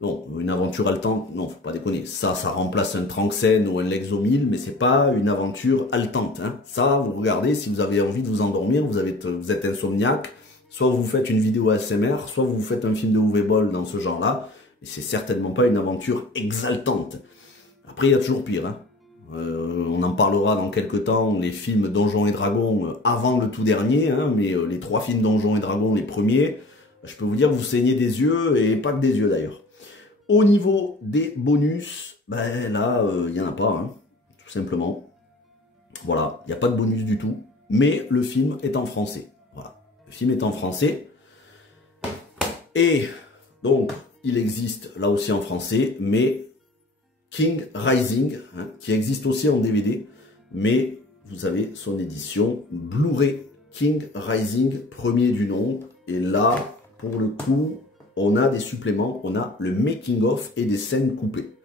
Non, une aventure haletante, non, faut pas déconner. Ça remplace un Tranxène ou un Lexo 1000, mais c'est pas une aventure haletante. Hein. Ça, vous regardez, si vous avez envie de vous endormir, vous êtes insomniaque, soit vous faites une vidéo ASMR, soit vous faites un film de Uwe Boll dans ce genre-là, et c'est certainement pas une aventure exaltante. Après, il y a toujours pire, hein. On en parlera dans quelques temps, les films Donjons et Dragons avant le tout dernier, hein, mais les 3 films Donjons et Dragons, les premiers, je peux vous dire que vous saignez des yeux, et pas que des yeux d'ailleurs. Au niveau des bonus, ben là, il n'y en a pas, hein, tout simplement. Voilà, il n'y a pas de bonus du tout, mais le film est en français. Voilà, le film est en français. Et donc, il existe là aussi en français, mais King Rising, hein, qui existe aussi en DVD, mais vous avez son édition Blu-ray King Rising, premier du nom. Et là, pour le coup, on a des suppléments, on a le making-of et des scènes coupées.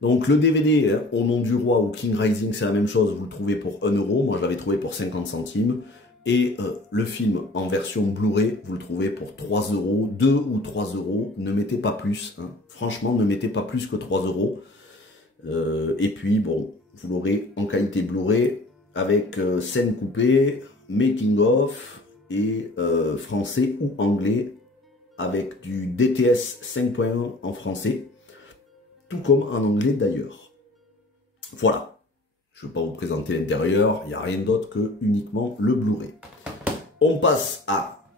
Donc le DVD, hein, Au nom du roi ou King Rising, c'est la même chose, vous le trouvez pour 1 €, moi je l'avais trouvé pour 50 centimes. Et le film en version Blu-ray, vous le trouvez pour 3 €, 2 ou 3 €, ne mettez pas plus, hein. Franchement, ne mettez pas plus que 3 €. Et puis bon, vous l'aurez en qualité Blu-ray avec scènes coupées, making of et français ou anglais avec du DTS 5.1 en français, tout comme en anglais d'ailleurs. Voilà, je ne vais pas vous présenter l'intérieur, il n'y a rien d'autre que uniquement le Blu-ray. On passe à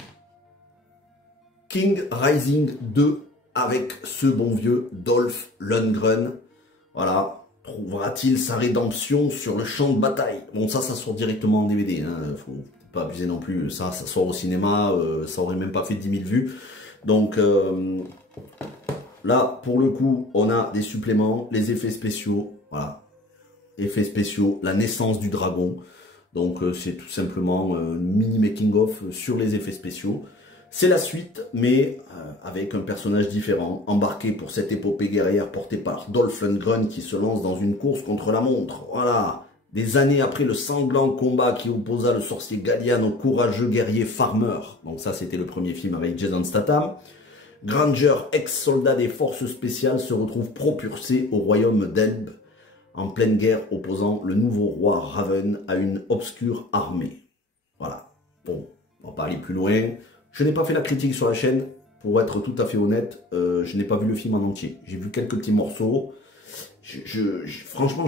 King Rising 2 avec ce bon vieux Dolph Lundgren. Voilà, trouvera-t-il sa rédemption sur le champ de bataille? Bon, ça sort directement en DVD, hein. Faut pas abuser non plus. Ça sort au cinéma, ça aurait même pas fait 10 000 vues. Donc là, pour le coup, on a des suppléments, les effets spéciaux, voilà. Effets spéciaux, la naissance du dragon. Donc c'est tout simplement un mini making-of sur les effets spéciaux. C'est la suite, mais avec un personnage différent, embarqué pour cette épopée guerrière portée par Dolph Lundgren qui se lance dans une course contre la montre. Voilà, des années après le sanglant combat qui opposa le sorcier Gallian au courageux guerrier Farmer. Donc ça, c'était le premier film avec Jason Statham. Granger, ex-soldat des forces spéciales, se retrouve propulsé au royaume d'Elbe, en pleine guerre opposant le nouveau roi Raven à une obscure armée. Voilà, bon, on va pas aller plus loin. Je n'ai pas fait la critique sur la chaîne, pour être tout à fait honnête, je n'ai pas vu le film en entier. J'ai vu quelques petits morceaux. Franchement,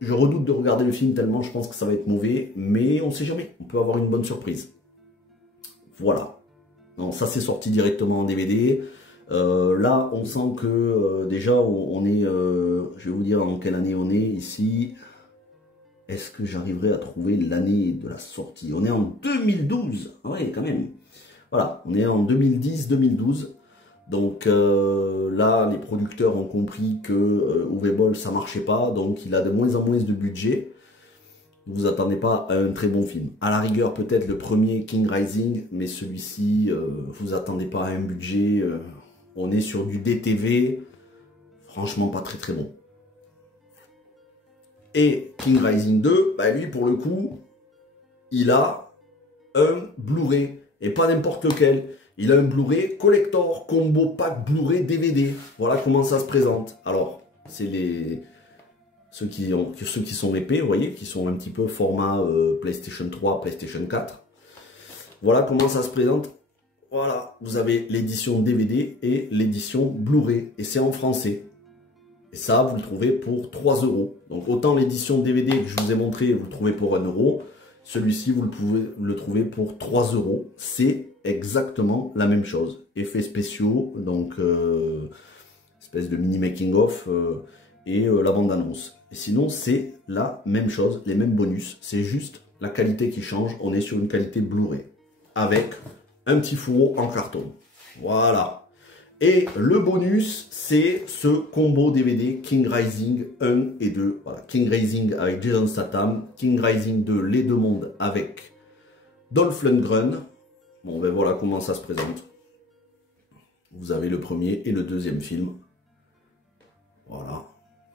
je redoute de regarder le film tellement je pense que ça va être mauvais, mais on ne sait jamais, on peut avoir une bonne surprise. Voilà. Non, ça c'est sorti directement en DVD. Là, on sent que déjà, on est, je vais vous dire en quelle année on est ici. Est-ce que j'arriverai à trouver l'année de la sortie? On est en 2012, ouais, quand même. Voilà, on est en 2010-2012. Donc là, les producteurs ont compris que Uwe Boll, ça marchait pas. Donc il a de moins en moins de budget. Ne vous attendez pas à un très bon film. À la rigueur, peut-être le premier King Rising, mais celui-ci, vous attendez pas à un budget. On est sur du DTV. franchement pas très très bon. Et King Rising 2, bah lui pour le coup, il a un Blu-ray, et pas n'importe lequel. Il a un Blu-ray collector, combo pack Blu-ray DVD. Voilà comment ça se présente. Alors, c'est ceux qui sont épais, vous voyez, qui sont un petit peu format PlayStation 3, PlayStation 4. Voilà comment ça se présente. Voilà, vous avez l'édition DVD et l'édition Blu-ray. Et c'est en français. Et ça, vous le trouvez pour 3 €. Donc autant l'édition DVD que je vous ai montré, vous le trouvez pour 1 €. Celui-ci, vous pouvez le trouver pour 3 €. C'est exactement la même chose. Effets spéciaux, donc espèce de mini making-of et la bande-annonce. Et sinon, c'est la même chose, les mêmes bonus. C'est juste la qualité qui change. On est sur une qualité Blu-ray avec un petit fourreau en carton. Voilà. Et le bonus, c'est ce combo DVD King Rising 1 et 2. Voilà, King Rising avec Jason Statham, King Rising 2, Les Deux Mondes avec Dolph Lundgren. Bon, ben voilà comment ça se présente. Vous avez le premier et le deuxième film. Voilà.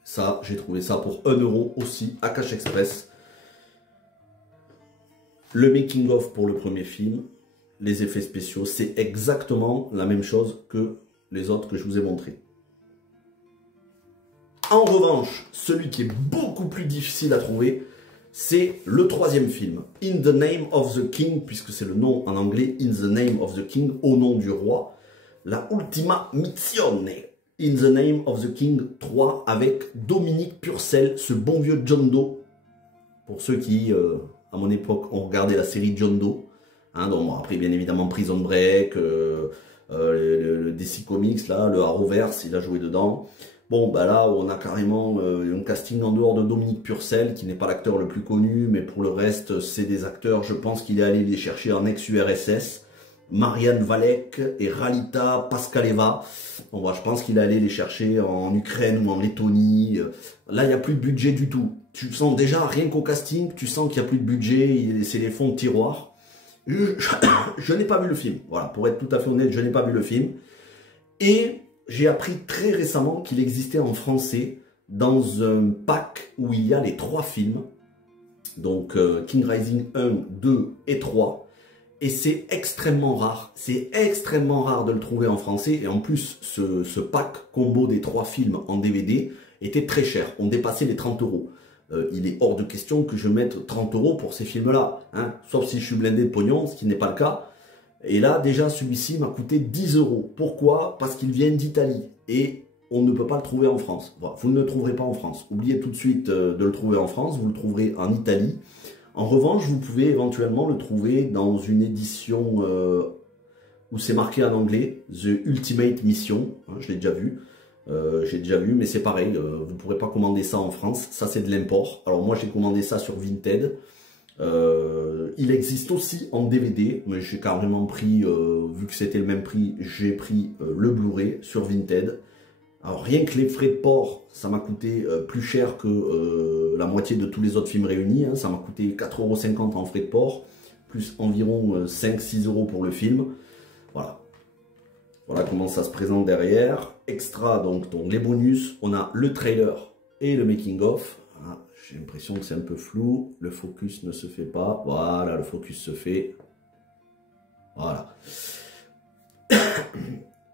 Ça, j'ai trouvé ça pour 1 € aussi à Cash Express. Le making-of pour le premier film. Les effets spéciaux, c'est exactement la même chose que les autres que je vous ai montrés. En revanche, celui qui est beaucoup plus difficile à trouver, c'est le troisième film, In the Name of the King, puisque c'est le nom en anglais, In the Name of the King, au nom du roi, la Ultima Missione, In the Name of the King 3, avec Dominique Purcell, ce bon vieux John Doe, pour ceux qui, à mon époque, ont regardé la série John Doe, hein, donc bon, après bien évidemment Prison Break, le DC Comics, là, le Arrowverse, il a joué dedans. Bon, bah là, on a carrément un casting en dehors de Dominique Purcell, qui n'est pas l'acteur le plus connu, mais pour le reste, c'est des acteurs, je pense qu'il est allé les chercher en ex-URSS. Marianne Valek et Ralita Paskaleva. Bon, bah, je pense qu'il est allé les chercher en Ukraine ou en Lettonie. Là, il n'y a plus de budget du tout. Tu sens déjà, rien qu'au casting, tu sens qu'il n'y a plus de budget, c'est les fonds de tiroir. Je n'ai pas vu le film. Voilà, pour être tout à fait honnête, je n'ai pas vu le film. Et j'ai appris très récemment qu'il existait en français dans un pack où il y a les 3 films. Donc King Rising 1, 2 et 3. Et c'est extrêmement rare. C'est extrêmement rare de le trouver en français. Et en plus, ce pack combo des 3 films en DVD était très cher. On dépassait les 30 €. Il est hors de question que je mette 30 € pour ces films-là, hein, sauf si je suis blindé de pognon, ce qui n'est pas le cas. Et là, déjà, celui-ci m'a coûté 10 €. Pourquoi? Parce qu'il vient d'Italie et on ne peut pas le trouver en France. Voilà, vous ne le trouverez pas en France. Oubliez tout de suite de le trouver en France, vous le trouverez en Italie. En revanche, vous pouvez éventuellement le trouver dans une édition où c'est marqué en anglais, The Ultimate Mission, hein, je l'ai déjà vu. Mais c'est pareil, vous ne pourrez pas commander ça en France, ça c'est de l'import. Alors moi j'ai commandé ça sur Vinted, il existe aussi en DVD, mais j'ai carrément pris, vu que c'était le même prix, j'ai pris le Blu-ray sur Vinted. Alors rien que les frais de port, ça m'a coûté plus cher que la moitié de tous les autres films réunis, hein. Ça m'a coûté 4,50 € en frais de port, plus environ 5-6 € pour le film, voilà. Voilà comment ça se présente derrière. Extra, donc les bonus, on a le trailer et le making-of. Ah, j'ai l'impression que c'est un peu flou. Le focus ne se fait pas. Voilà, le focus se fait. Voilà.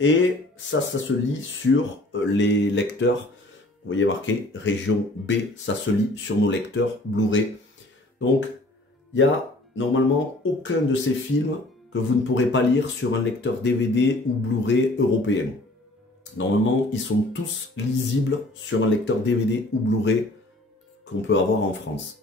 Et ça se lit sur les lecteurs. Vous voyez marqué région B. Ça se lit sur nos lecteurs Blu-ray. Donc, il n'y a normalement aucun de ces films que vous ne pourrez pas lire sur un lecteur DVD ou Blu-ray européen. Normalement, ils sont tous lisibles sur un lecteur DVD ou Blu-ray qu'on peut avoir en France.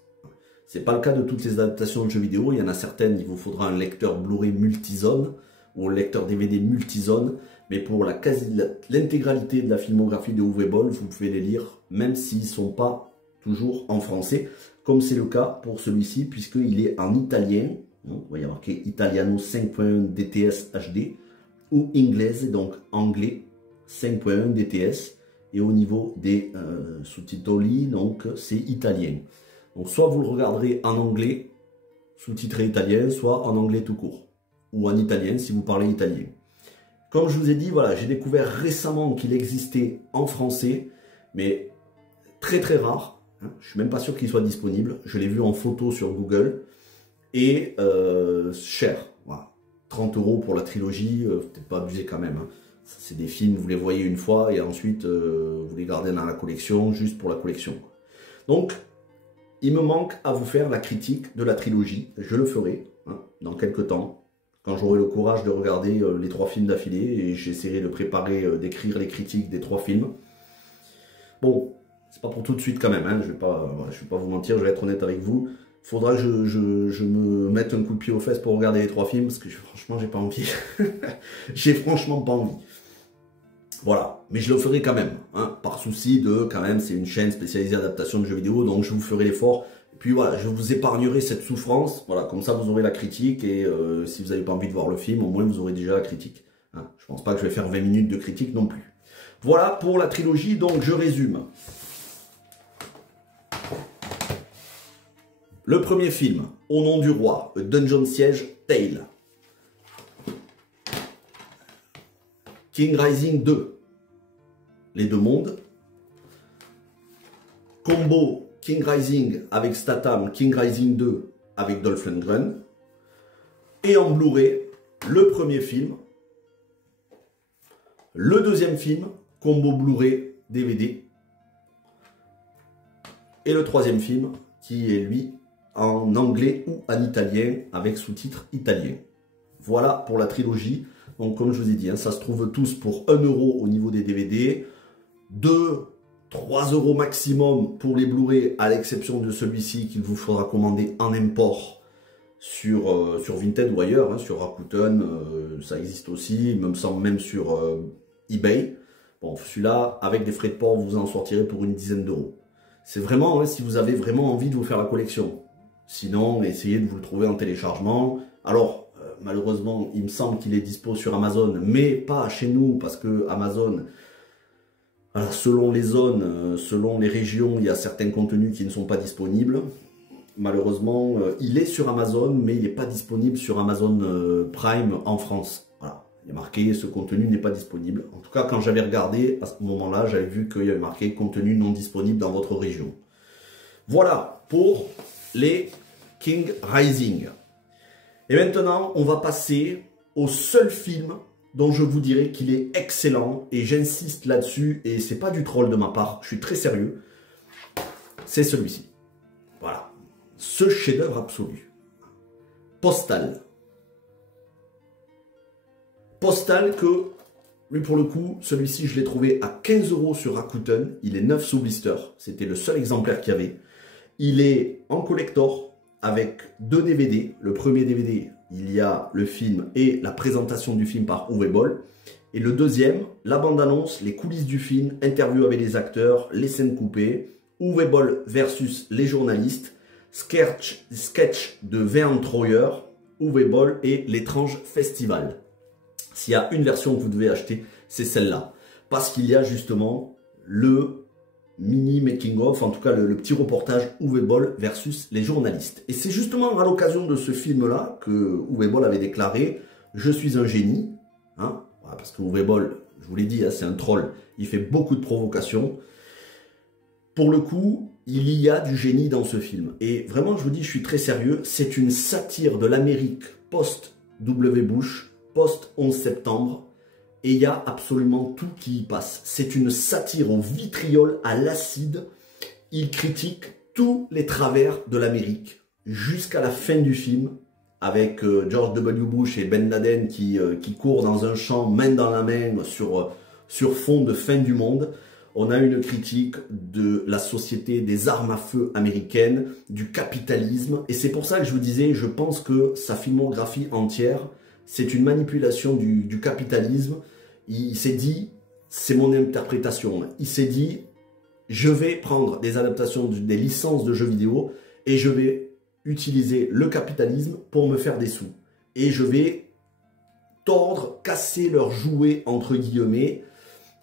Ce n'est pas le cas de toutes les adaptations de jeux vidéo. Il y en a certaines, il vous faudra un lecteur Blu-ray multizone ou un lecteur DVD multizone. Mais pour l'intégralité de la filmographie de Uwe Boll, vous pouvez les lire même s'ils ne sont pas toujours en français, comme c'est le cas pour celui-ci, puisqu'il est en italien. Vous voyez marqué Italiano 5.1 DTS HD ou Inglese, donc anglais 5.1 DTS, et au niveau des sous-titoli, donc c'est italien. Donc soit vous le regarderez en anglais, sous-titré italien, soit en anglais tout court, ou en italien si vous parlez italien. Comme je vous ai dit, voilà, j'ai découvert récemment qu'il existait en français, mais très très rare. Hein. Je suis même pas sûr qu'il soit disponible. Je l'ai vu en photo sur Google et cher. Voilà. 30 € pour la trilogie, peut-être pas abusé quand même. Hein. C'est des films, vous les voyez une fois et ensuite vous les gardez dans la collection, juste pour la collection. Donc, il me manque à vous faire la critique de la trilogie. Je le ferai hein, dans quelques temps, quand j'aurai le courage de regarder les 3 films d'affilée et j'essaierai de préparer, d'écrire les critiques des 3 films. Bon, c'est pas pour tout de suite quand même, hein. Je vais pas vous mentir, je vais être honnête avec vous. Il faudra que je me mette un coup de pied aux fesses pour regarder les 3 films, parce que franchement, j'ai pas envie. J'ai franchement pas envie. Voilà, mais je le ferai quand même, hein, par souci de, quand même, c'est une chaîne spécialisée adaptation de jeux vidéo, donc je vous ferai l'effort. Et puis voilà, je vous épargnerai cette souffrance, voilà, comme ça vous aurez la critique, et si vous n'avez pas envie de voir le film, au moins vous aurez déjà la critique. Hein. Je pense pas que je vais faire 20 minutes de critique non plus. Voilà pour la trilogie, donc je résume. Le premier film, Au nom du roi, Dungeon Siege Tale. King Rising 2, Les Deux Mondes. Combo King Rising avec Statham, King Rising 2 avec Dolph Lundgren. Et en Blu-ray, le premier film. Le deuxième film, combo Blu-ray, DVD. Et le troisième film, qui est lui en anglais ou en italien, avec sous-titres italiens. Voilà pour la trilogie. Donc comme je vous ai dit, hein, ça se trouve tous pour 1 € au niveau des DVD, 2, 3 € maximum pour les Blu-ray, à l'exception de celui-ci qu'il vous faudra commander en import sur Vinted ou ailleurs, hein, sur Rakuten, ça existe aussi, il me semble même sur eBay. Bon, celui-là, avec des frais de port, vous en sortirez pour une dizaine d'euros. C'est vraiment, hein, si vous avez vraiment envie de vous faire la collection. Sinon, essayez de vous le trouver en téléchargement. Alors, malheureusement, il me semble qu'il est dispo sur Amazon, mais pas chez nous, parce que Amazon, voilà, selon les zones, selon les régions, il y a certains contenus qui ne sont pas disponibles. Malheureusement, il est sur Amazon, mais il n'est pas disponible sur Amazon Prime en France. Voilà, il est marqué, ce contenu n'est pas disponible. En tout cas, quand j'avais regardé, à ce moment-là, j'avais vu qu'il y avait marqué contenu non disponible dans votre région. Voilà pour les King Rising. Et maintenant, on va passer au seul film dont je vous dirais qu'il est excellent, et j'insiste là-dessus, et c'est pas du troll de ma part, je suis très sérieux, c'est celui-ci. Voilà, ce chef-d'œuvre absolu. Postal. Postal que, lui pour le coup, celui-ci je l'ai trouvé à 15 € sur Rakuten, il est neuf sous blister, c'était le seul exemplaire qu'il y avait. Il est en collector, avec 2 DVD. Le premier DVD, il y a le film et la présentation du film par Uwe Boll. Et le deuxième, la bande-annonce, les coulisses du film, interview avec les acteurs, les scènes coupées, Uwe Boll versus les journalistes, sketch de Vern Troyer, Uwe Boll et l'étrange festival. S'il y a une version que vous devez acheter, c'est celle-là. Parce qu'il y a justement le mini making-of, en tout cas le petit reportage Uwe Boll versus les journalistes. Et c'est justement à l'occasion de ce film-là que Uwe Boll avait déclaré « Je suis un génie hein ». Voilà, parce que Uwe Boll, je vous l'ai dit, hein, c'est un troll, il fait beaucoup de provocations. Pour le coup, il y a du génie dans ce film. Et vraiment, je vous dis, je suis très sérieux, c'est une satire de l'Amérique post-W. Bush, post-11 septembre, et il y a absolument tout qui y passe. C'est une satire au vitriol, à l'acide. Il critique tous les travers de l'Amérique jusqu'à la fin du film, avec George W. Bush et Ben Laden qui courent dans un champ main dans la main sur fond de fin du monde. On a une critique de la société des armes à feu américaines, du capitalisme. Et c'est pour ça que je vous disais, je pense que sa filmographie entière, c'est une manipulation du capitalisme. Il s'est dit, c'est mon interprétation, il s'est dit, je vais prendre des adaptations, des licences de jeux vidéo et je vais utiliser le capitalisme pour me faire des sous. Et je vais tordre, casser leurs jouets, entre guillemets,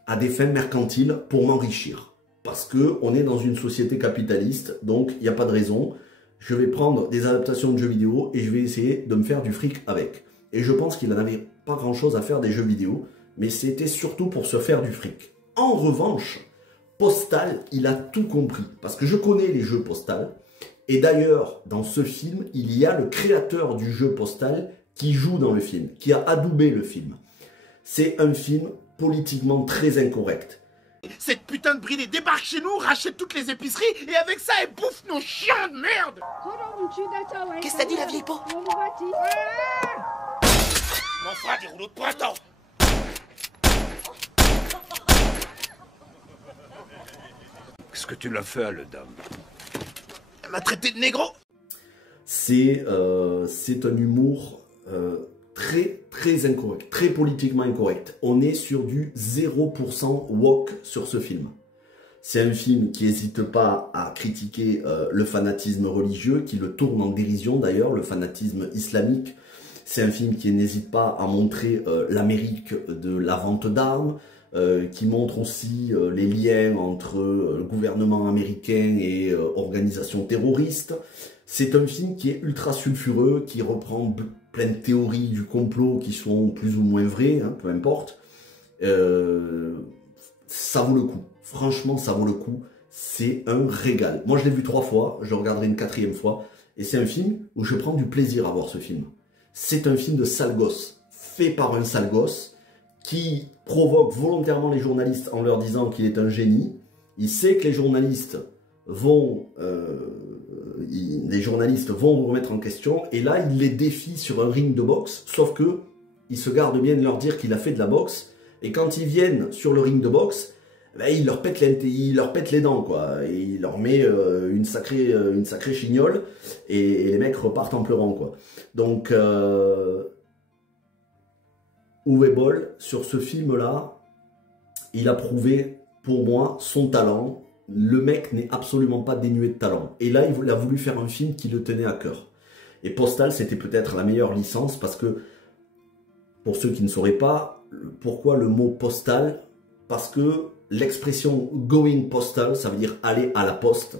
à des fins mercantiles pour m'enrichir. Parce qu'on est dans une société capitaliste, donc il n'y a pas de raison. Je vais prendre des adaptations de jeux vidéo et je vais essayer de me faire du fric avec. Et je pense qu'il n'en avait pas grand chose à faire des jeux vidéo, mais c'était surtout pour se faire du fric. En revanche, Postal, il a tout compris. Parce que je connais les jeux Postal. Et d'ailleurs, dans ce film, il y a le créateur du jeu Postal qui joue dans le film, qui a adoubé le film. C'est un film politiquement très incorrect. Cette putain de bridée débarque chez nous, rachète toutes les épiceries et avec ça, elle bouffe nos chiens de merde. Qu'est-ce que t'as dit, la vieille peau? M'en fera des rouleaux de printemps. Qu'est-ce que tu l'as fait, le dame? Elle m'a traité de négro. C'est un humour très incorrect, très politiquement incorrect. On est sur du 0% woke sur ce film. C'est un film qui n'hésite pas à critiquer le fanatisme religieux, qui le tourne en dérision d'ailleurs, le fanatisme islamique. C'est un film qui n'hésite pas à montrer l'Amérique de la vente d'armes, qui montre aussi les liens entre le gouvernement américain et organisations terroristes. C'est un film qui est ultra sulfureux, qui reprend plein de théories du complot qui sont plus ou moins vraies, hein, peu importe. Ça vaut le coup. Franchement, ça vaut le coup. C'est un régal. Moi, je l'ai vu 3 fois. Je le regarderai une 4e fois. Et c'est un film où je prends du plaisir à voir ce film. C'est un film de sale gosse, fait par un sale gosse, qui provoque volontairement les journalistes en leur disant qu'il est un génie. Il sait que les journalistes vont le remettre en question, et là il les défie sur un ring de boxe, sauf que il se garde bien de leur dire qu'il a fait de la boxe, et quand ils viennent sur le ring de boxe, ben, il leur pète les dents, quoi, et il leur met une sacrée chignole, et les mecs repartent en pleurant, quoi. Donc Uwe Boll, sur ce film-là, il a prouvé pour moi son talent. Le mec n'est absolument pas dénué de talent. Et là, il a voulu faire un film qui le tenait à cœur. Et Postal, c'était peut-être la meilleure licence parce que, pour ceux qui ne sauraient pas, pourquoi le mot postal? Parce que l'expression going postal, ça veut dire aller à la poste,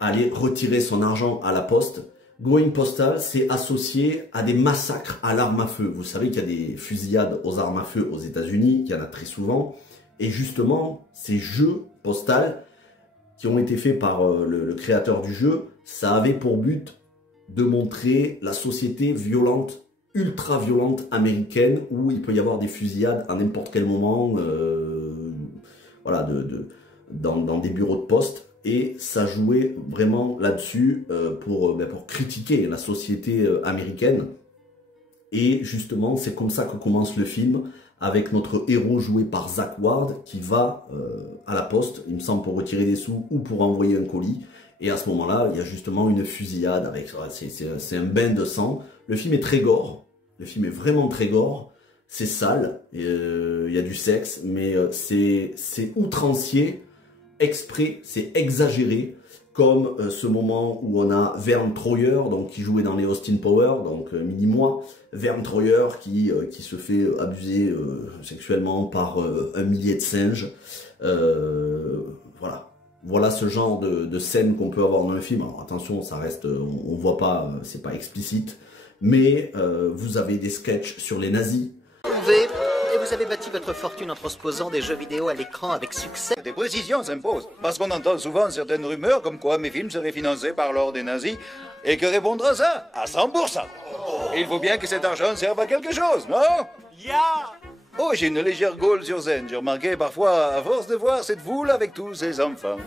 aller retirer son argent à la poste. Going postal, c'est associé à des massacres à l'arme à feu. Vous savez qu'il y a des fusillades aux armes à feu aux États-Unis, qu'il y en a très souvent. Et justement, ces jeux postals qui ont été faits par le créateur du jeu, ça avait pour but de montrer la société violente, ultra violente américaine, où il peut y avoir des fusillades à n'importe quel moment, voilà, dans des bureaux de poste. Et ça jouait vraiment là-dessus pour critiquer la société américaine. Et justement, c'est comme ça que commence le film, avec notre héros joué par Zach Ward qui va à la poste, il me semble pour retirer des sous ou pour envoyer un colis. Et à ce moment-là, il y a justement une fusillade avec, c'est un bain de sang. Le film est très gore, le film est vraiment très gore, c'est sale, il y a du sexe, mais c'est outrancier, exprès, c'est exagéré. Comme ce moment où on a Vern Troyer, donc qui jouait dans les Austin Powers, donc mini-moi, Vern Troyer qui se fait abuser sexuellement par un millier de singes. Voilà ce genre de scène qu'on peut avoir dans le film. Alors attention, ça reste, on voit pas, c'est pas explicite, mais vous avez des sketchs sur les nazis. Et vous avez bâti votre fortune en transposant des jeux vidéo à l'écran avec succès. Des précisions s'imposent, parce qu'on entend souvent certaines rumeurs comme quoi mes films seraient financés par l'ordre des nazis, et que répondre à ça, à 100%. Il faut bien que cet argent serve à quelque chose, non? Oh, j'ai une légère gaule sur scène, j'ai remarqué parfois, à force de voir cette foule avec tous ces enfants.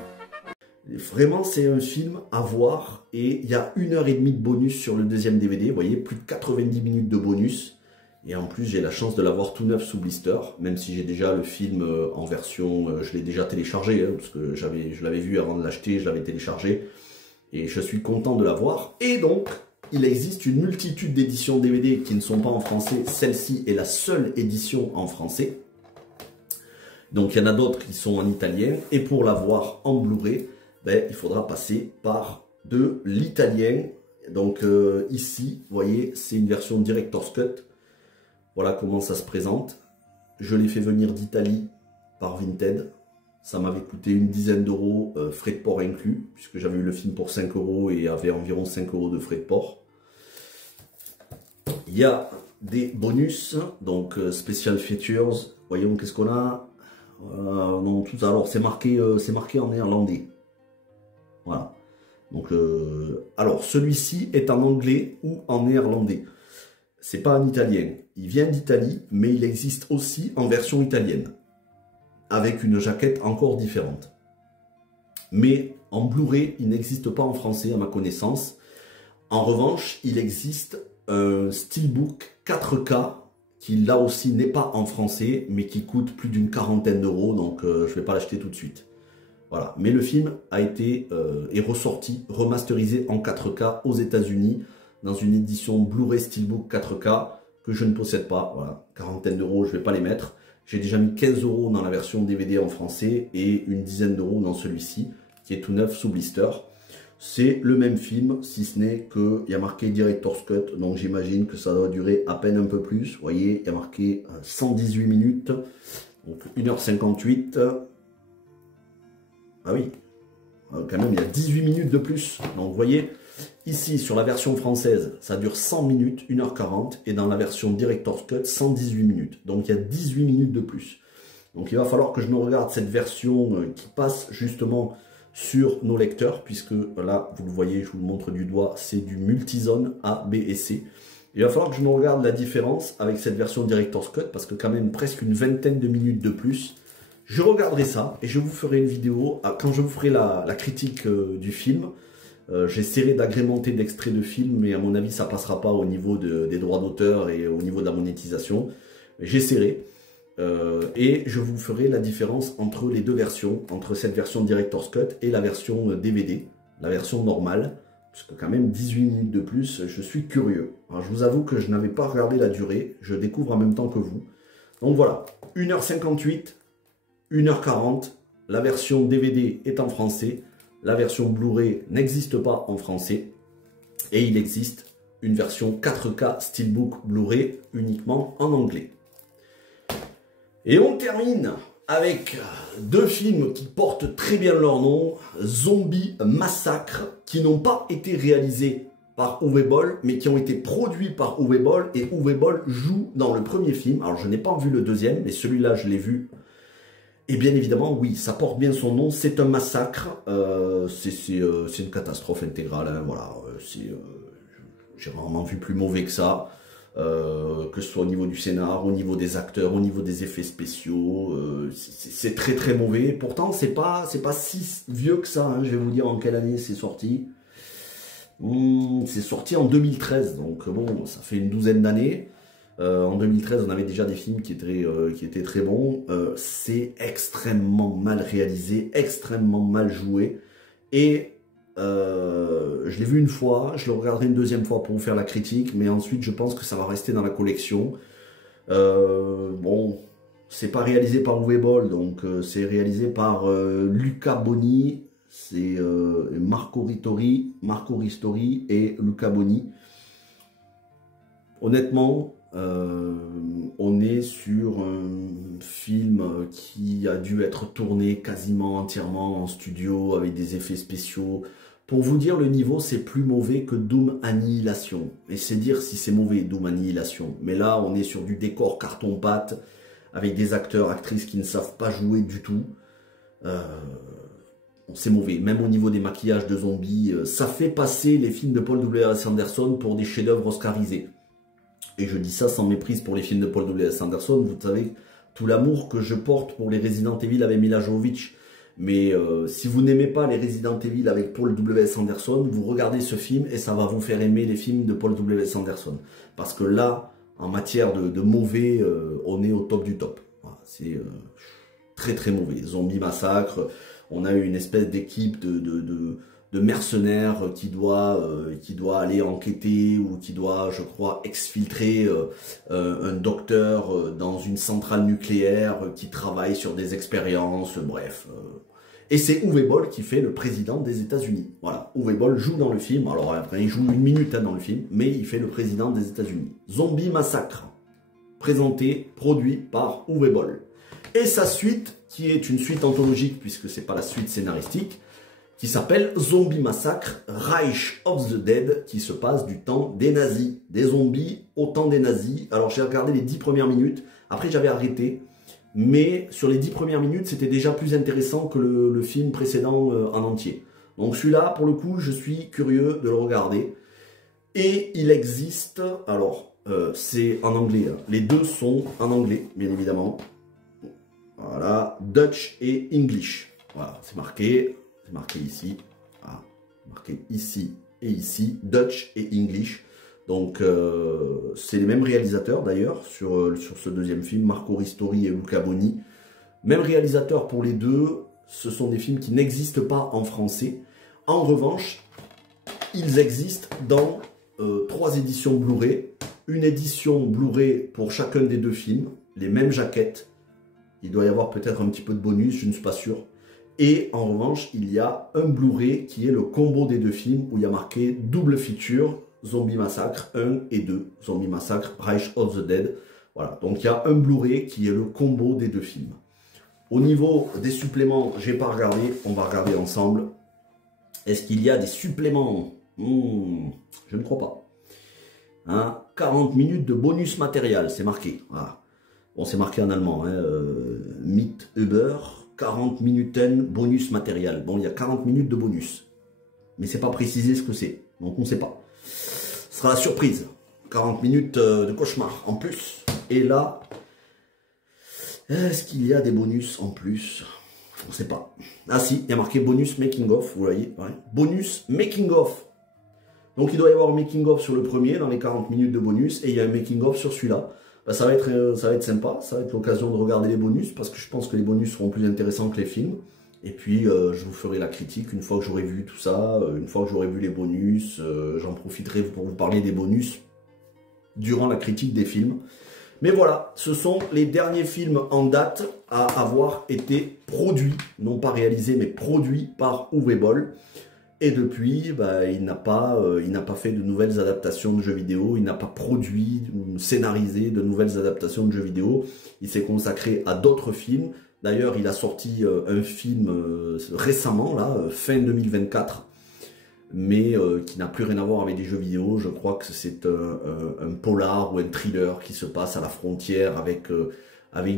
Vraiment, c'est un film à voir, et il y a 1h30 de bonus sur le deuxième DVD, vous voyez, plus de 90 minutes de bonus. Et en plus, j'ai la chance de l'avoir tout neuf sous blister, même si j'ai déjà le film en version, je l'ai déjà téléchargé, hein, parce que je l'avais vu avant de l'acheter, je l'avais téléchargé, et je suis content de l'avoir. Et donc, il existe une multitude d'éditions DVD qui ne sont pas en français, celle-ci est la seule édition en français. Donc il y en a d'autres qui sont en italien, et pour l'avoir en Blu-ray, ben, il faudra passer par de l'italien. Donc ici, vous voyez, c'est une version Director's Cut. Voilà comment ça se présente. Je l'ai fait venir d'Italie par Vinted. Ça m'avait coûté une dizaine d'euros, frais de port inclus, puisque j'avais eu le film pour 5 € et avait environ 5 € de frais de port. Il y a des bonus, donc special features. Voyons qu'est-ce qu'on a. Non, tout ça. Alors, c'est marqué en néerlandais. Voilà. Donc, alors, celui-ci est en anglais ou en néerlandais. C'est pas en italien. Il vient d'Italie, mais il existe aussi en version italienne, avec une jaquette encore différente. Mais en Blu-ray, il n'existe pas en français à ma connaissance. En revanche, il existe un Steelbook 4K qui là aussi n'est pas en français, mais qui coûte plus d'une quarantaine d'euros, donc je ne vais pas l'acheter tout de suite. Voilà. Mais le film a été est ressorti, remasterisé en 4K aux États-Unis dans une édition Blu-ray Steelbook 4K que je ne possède pas. Voilà, quarantaine d'euros, je ne vais pas les mettre. J'ai déjà mis 15 euros dans la version DVD en français et une dizaine d'euros dans celui-ci, qui est tout neuf sous blister. C'est le même film, si ce n'est qu'il y a marqué Director's Cut, donc j'imagine que ça doit durer à peine un peu plus. Vous voyez, il y a marqué 118 minutes, donc 1h58. Ah oui, quand même, il y a 18 minutes de plus. Donc vous voyez, ici, sur la version française, ça dure 100 minutes, 1h40, et dans la version Director's Cut, 118 minutes. Donc il y a 18 minutes de plus. Donc il va falloir que je me regarde cette version qui passe justement sur nos lecteurs, puisque là, vous le voyez, je vous le montre du doigt, c'est du multizone A, B et C. Il va falloir que je me regarde la différence avec cette version Director's Cut, parce que quand même presque une vingtaine de minutes de plus. Je regarderai ça et je vous ferai une vidéo, quand je vous ferai la critique du film. J'essaierai d'agrémenter d'extraits de films, mais à mon avis, ça passera pas au niveau des droits d'auteur et au niveau de la monétisation. J'essaierai. Et je vous ferai la différence entre les deux versions, entre cette version Director's Cut et la version DVD, la version normale, puisque quand même 18 minutes de plus, je suis curieux. Alors je vous avoue que je n'avais pas regardé la durée, je découvre en même temps que vous. Donc voilà, 1h58, 1h40, la version DVD est en français, la version Blu-ray n'existe pas en français, et il existe une version 4K Steelbook Blu-ray uniquement en anglais. Et on termine avec deux films qui portent très bien leur nom, Zombie Massacre, qui n'ont pas été réalisés par Uwe Boll, mais qui ont été produits par Uwe Boll, et Uwe Boll joue dans le premier film. Alors je n'ai pas vu le deuxième, mais celui-là je l'ai vu. Et bien évidemment, oui, ça porte bien son nom, c'est un massacre, c'est une catastrophe intégrale, hein, voilà, j'ai rarement vu plus mauvais que ça. Que ce soit au niveau du scénar, au niveau des acteurs, au niveau des effets spéciaux, c'est très très mauvais. Pourtant, c'est pas si vieux que ça, hein. Je vais vous dire en quelle année c'est sorti. C'est sorti en 2013, donc bon, ça fait une douzaine d'années. En 2013, on avait déjà des films qui étaient très bons. C'est extrêmement mal réalisé, extrêmement mal joué. Et je l'ai vu une fois, je le regarderai une deuxième fois pour vous faire la critique, mais ensuite je pense que ça va rester dans la collection. Bon, c'est pas réalisé par Uwe Boll, donc c'est réalisé par Luca Boni, c'est Marco Ristori et Luca Boni. Honnêtement, on est sur un film qui a dû être tourné quasiment entièrement en studio avec des effets spéciaux. Pour vous dire le niveau, c'est plus mauvais que Doom Annihilation. Et c'est dire si c'est mauvais, Doom Annihilation. Mais là, on est sur du décor carton-pâte, avec des acteurs, actrices qui ne savent pas jouer du tout. C'est mauvais. Même au niveau des maquillages de zombies, ça fait passer les films de Paul W.S. Anderson pour des chefs-d'œuvre oscarisés. Et je dis ça sans méprise pour les films de Paul W.S. Anderson. Vous savez, tout l'amour que je porte pour les Resident Evil avec Mila Jovovich. Mais si vous n'aimez pas les Resident Evil avec Paul W.S. Anderson, vous regardez ce film et ça va vous faire aimer les films de Paul W.S. Anderson. Parce que là, en matière de mauvais, on est au top du top. Voilà, c'est très très mauvais. Zombie Massacre, on a eu une espèce d'équipe de mercenaires qui doit aller enquêter ou qui doit, je crois, exfiltrer un docteur dans une centrale nucléaire qui travaille sur des expériences, bref. Et c'est Uwe Boll qui fait le président des États-Unis. Voilà, Uwe Boll joue dans le film, alors après il joue une minute dans le film, mais il fait le président des États-Unis. Zombie Massacre, présenté, produit par Uwe Boll. Et sa suite, qui est une suite anthologique, puisque c'est pas la suite scénaristique, qui s'appelle Zombie Massacre, Reich of the Dead, qui se passe du temps des nazis, des zombies au temps des nazis. Alors j'ai regardé les 10 premières minutes, après j'avais arrêté, mais sur les 10 premières minutes, c'était déjà plus intéressant que le film précédent en entier. Donc celui-là, pour le coup, je suis curieux de le regarder. Et il existe, alors, c'est en anglais, hein. Les deux sont en anglais, bien évidemment. Voilà, Dutch et English. Voilà, c'est marqué ici. Voilà, marqué ici et ici, Dutch et English. Donc, c'est les mêmes réalisateurs d'ailleurs sur ce deuxième film, Marco Ristori et Luca Boni. Même réalisateur pour les deux, ce sont des films qui n'existent pas en français. En revanche, ils existent dans 3 éditions Blu-ray. Une édition Blu-ray pour chacun des 2 films, les mêmes jaquettes. Il doit y avoir peut-être un petit peu de bonus, je ne suis pas sûr. Et en revanche, il y a un Blu-ray qui est le combo des 2 films où il y a marqué double feature, Zombie Massacre 1 et 2, Zombie Massacre Rise of the Dead. Voilà, donc il y a un Blu-ray qui est le combo des 2 films. Au niveau des suppléments, j'ai pas regardé, on va regarder ensemble. Est-ce qu'il y a des suppléments? Je ne crois pas. Hein, 40 minutes de bonus matériel, c'est marqué. Voilà. Bon, c'est marqué en allemand. Hein, Mit Uber, 40 Minuten bonus matériel. Bon, il y a 40 minutes de bonus. Mais c'est pas précisé ce que c'est. Donc on ne sait pas. Ce sera la surprise. 40 minutes de cauchemar en plus. Et là, est-ce qu'il y a des bonus en plus? On ne sait pas. Ah si, il y a marqué bonus making of, vous voyez. Ouais. Bonus making of. Donc il doit y avoir un making of sur le premier, dans les 40 minutes de bonus, et il y a un making of sur celui-là. Bah, ça va être sympa, ça va être l'occasion de regarder les bonus, parce que je pense que les bonus seront plus intéressants que les films. Et puis je vous ferai la critique une fois que j'aurai vu tout ça, une fois que j'aurai vu les bonus, j'en profiterai pour vous parler des bonus durant la critique des films. Mais voilà, ce sont les derniers films en date à avoir été produits, non pas réalisés, mais produits par Uwe Boll. Et depuis, bah, il n'a pas fait de nouvelles adaptations de jeux vidéo, il n'a pas produit, scénarisé de nouvelles adaptations de jeux vidéo. Il s'est consacré à d'autres films. D'ailleurs, il a sorti un film récemment, là, fin 2024, mais qui n'a plus rien à voir avec des jeux vidéo. Je crois que c'est un polar ou un thriller qui se passe à la frontière avec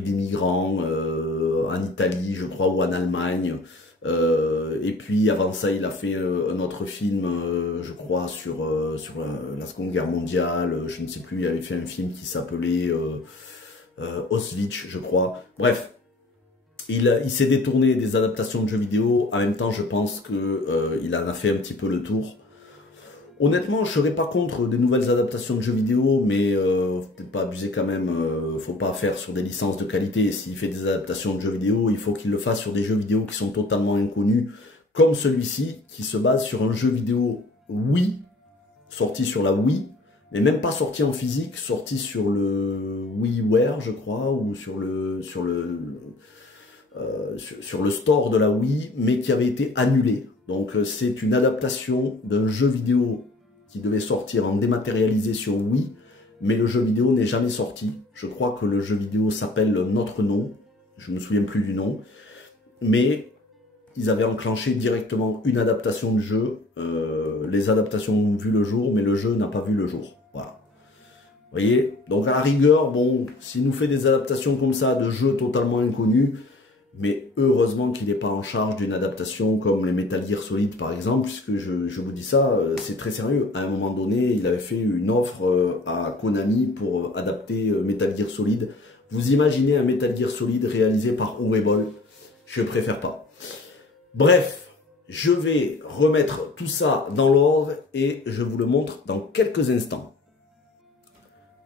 des migrants en Italie, je crois, ou en Allemagne. Et puis avant ça, il a fait un autre film, je crois, sur la Seconde Guerre mondiale. Je ne sais plus, il avait fait un film qui s'appelait Auschwitz, je crois. Bref. Il s'est détourné des adaptations de jeux vidéo. En même temps, je pense qu'il en a fait un petit peu le tour. Honnêtement, je ne serais pas contre des nouvelles adaptations de jeux vidéo, mais peut-être pas abuser quand même. Faut pas faire sur des licences de qualité. S'il fait des adaptations de jeux vidéo, il faut qu'il le fasse sur des jeux vidéo qui sont totalement inconnus, comme celui-ci, qui se base sur un jeu vidéo Wii, sorti sur la Wii, mais même pas sorti en physique, sorti sur le WiiWare, je crois, ou sur le store de la Wii, mais qui avait été annulé. Donc c'est une adaptation d'un jeu vidéo qui devait sortir en dématérialisé sur Wii, mais le jeu vidéo n'est jamais sorti. Je crois que le jeu vidéo s'appelle Notre Nom, je ne me souviens plus du nom, mais ils avaient enclenché directement une adaptation du jeu. Les adaptations ont vu le jour, mais le jeu n'a pas vu le jour. Voilà. Vous voyez? Donc à la rigueur, bon, s'il nous fait des adaptations comme ça de jeux totalement inconnus, mais heureusement qu'il n'est pas en charge d'une adaptation comme les Metal Gear Solid par exemple, puisque je vous dis ça, c'est très sérieux. À un moment donné, il avait fait une offre à Konami pour adapter Metal Gear Solid. Vous imaginez un Metal Gear Solid réalisé par Uwe Boll? Je préfère pas. Bref, je vais remettre tout ça dans l'ordre et je vous le montre dans quelques instants.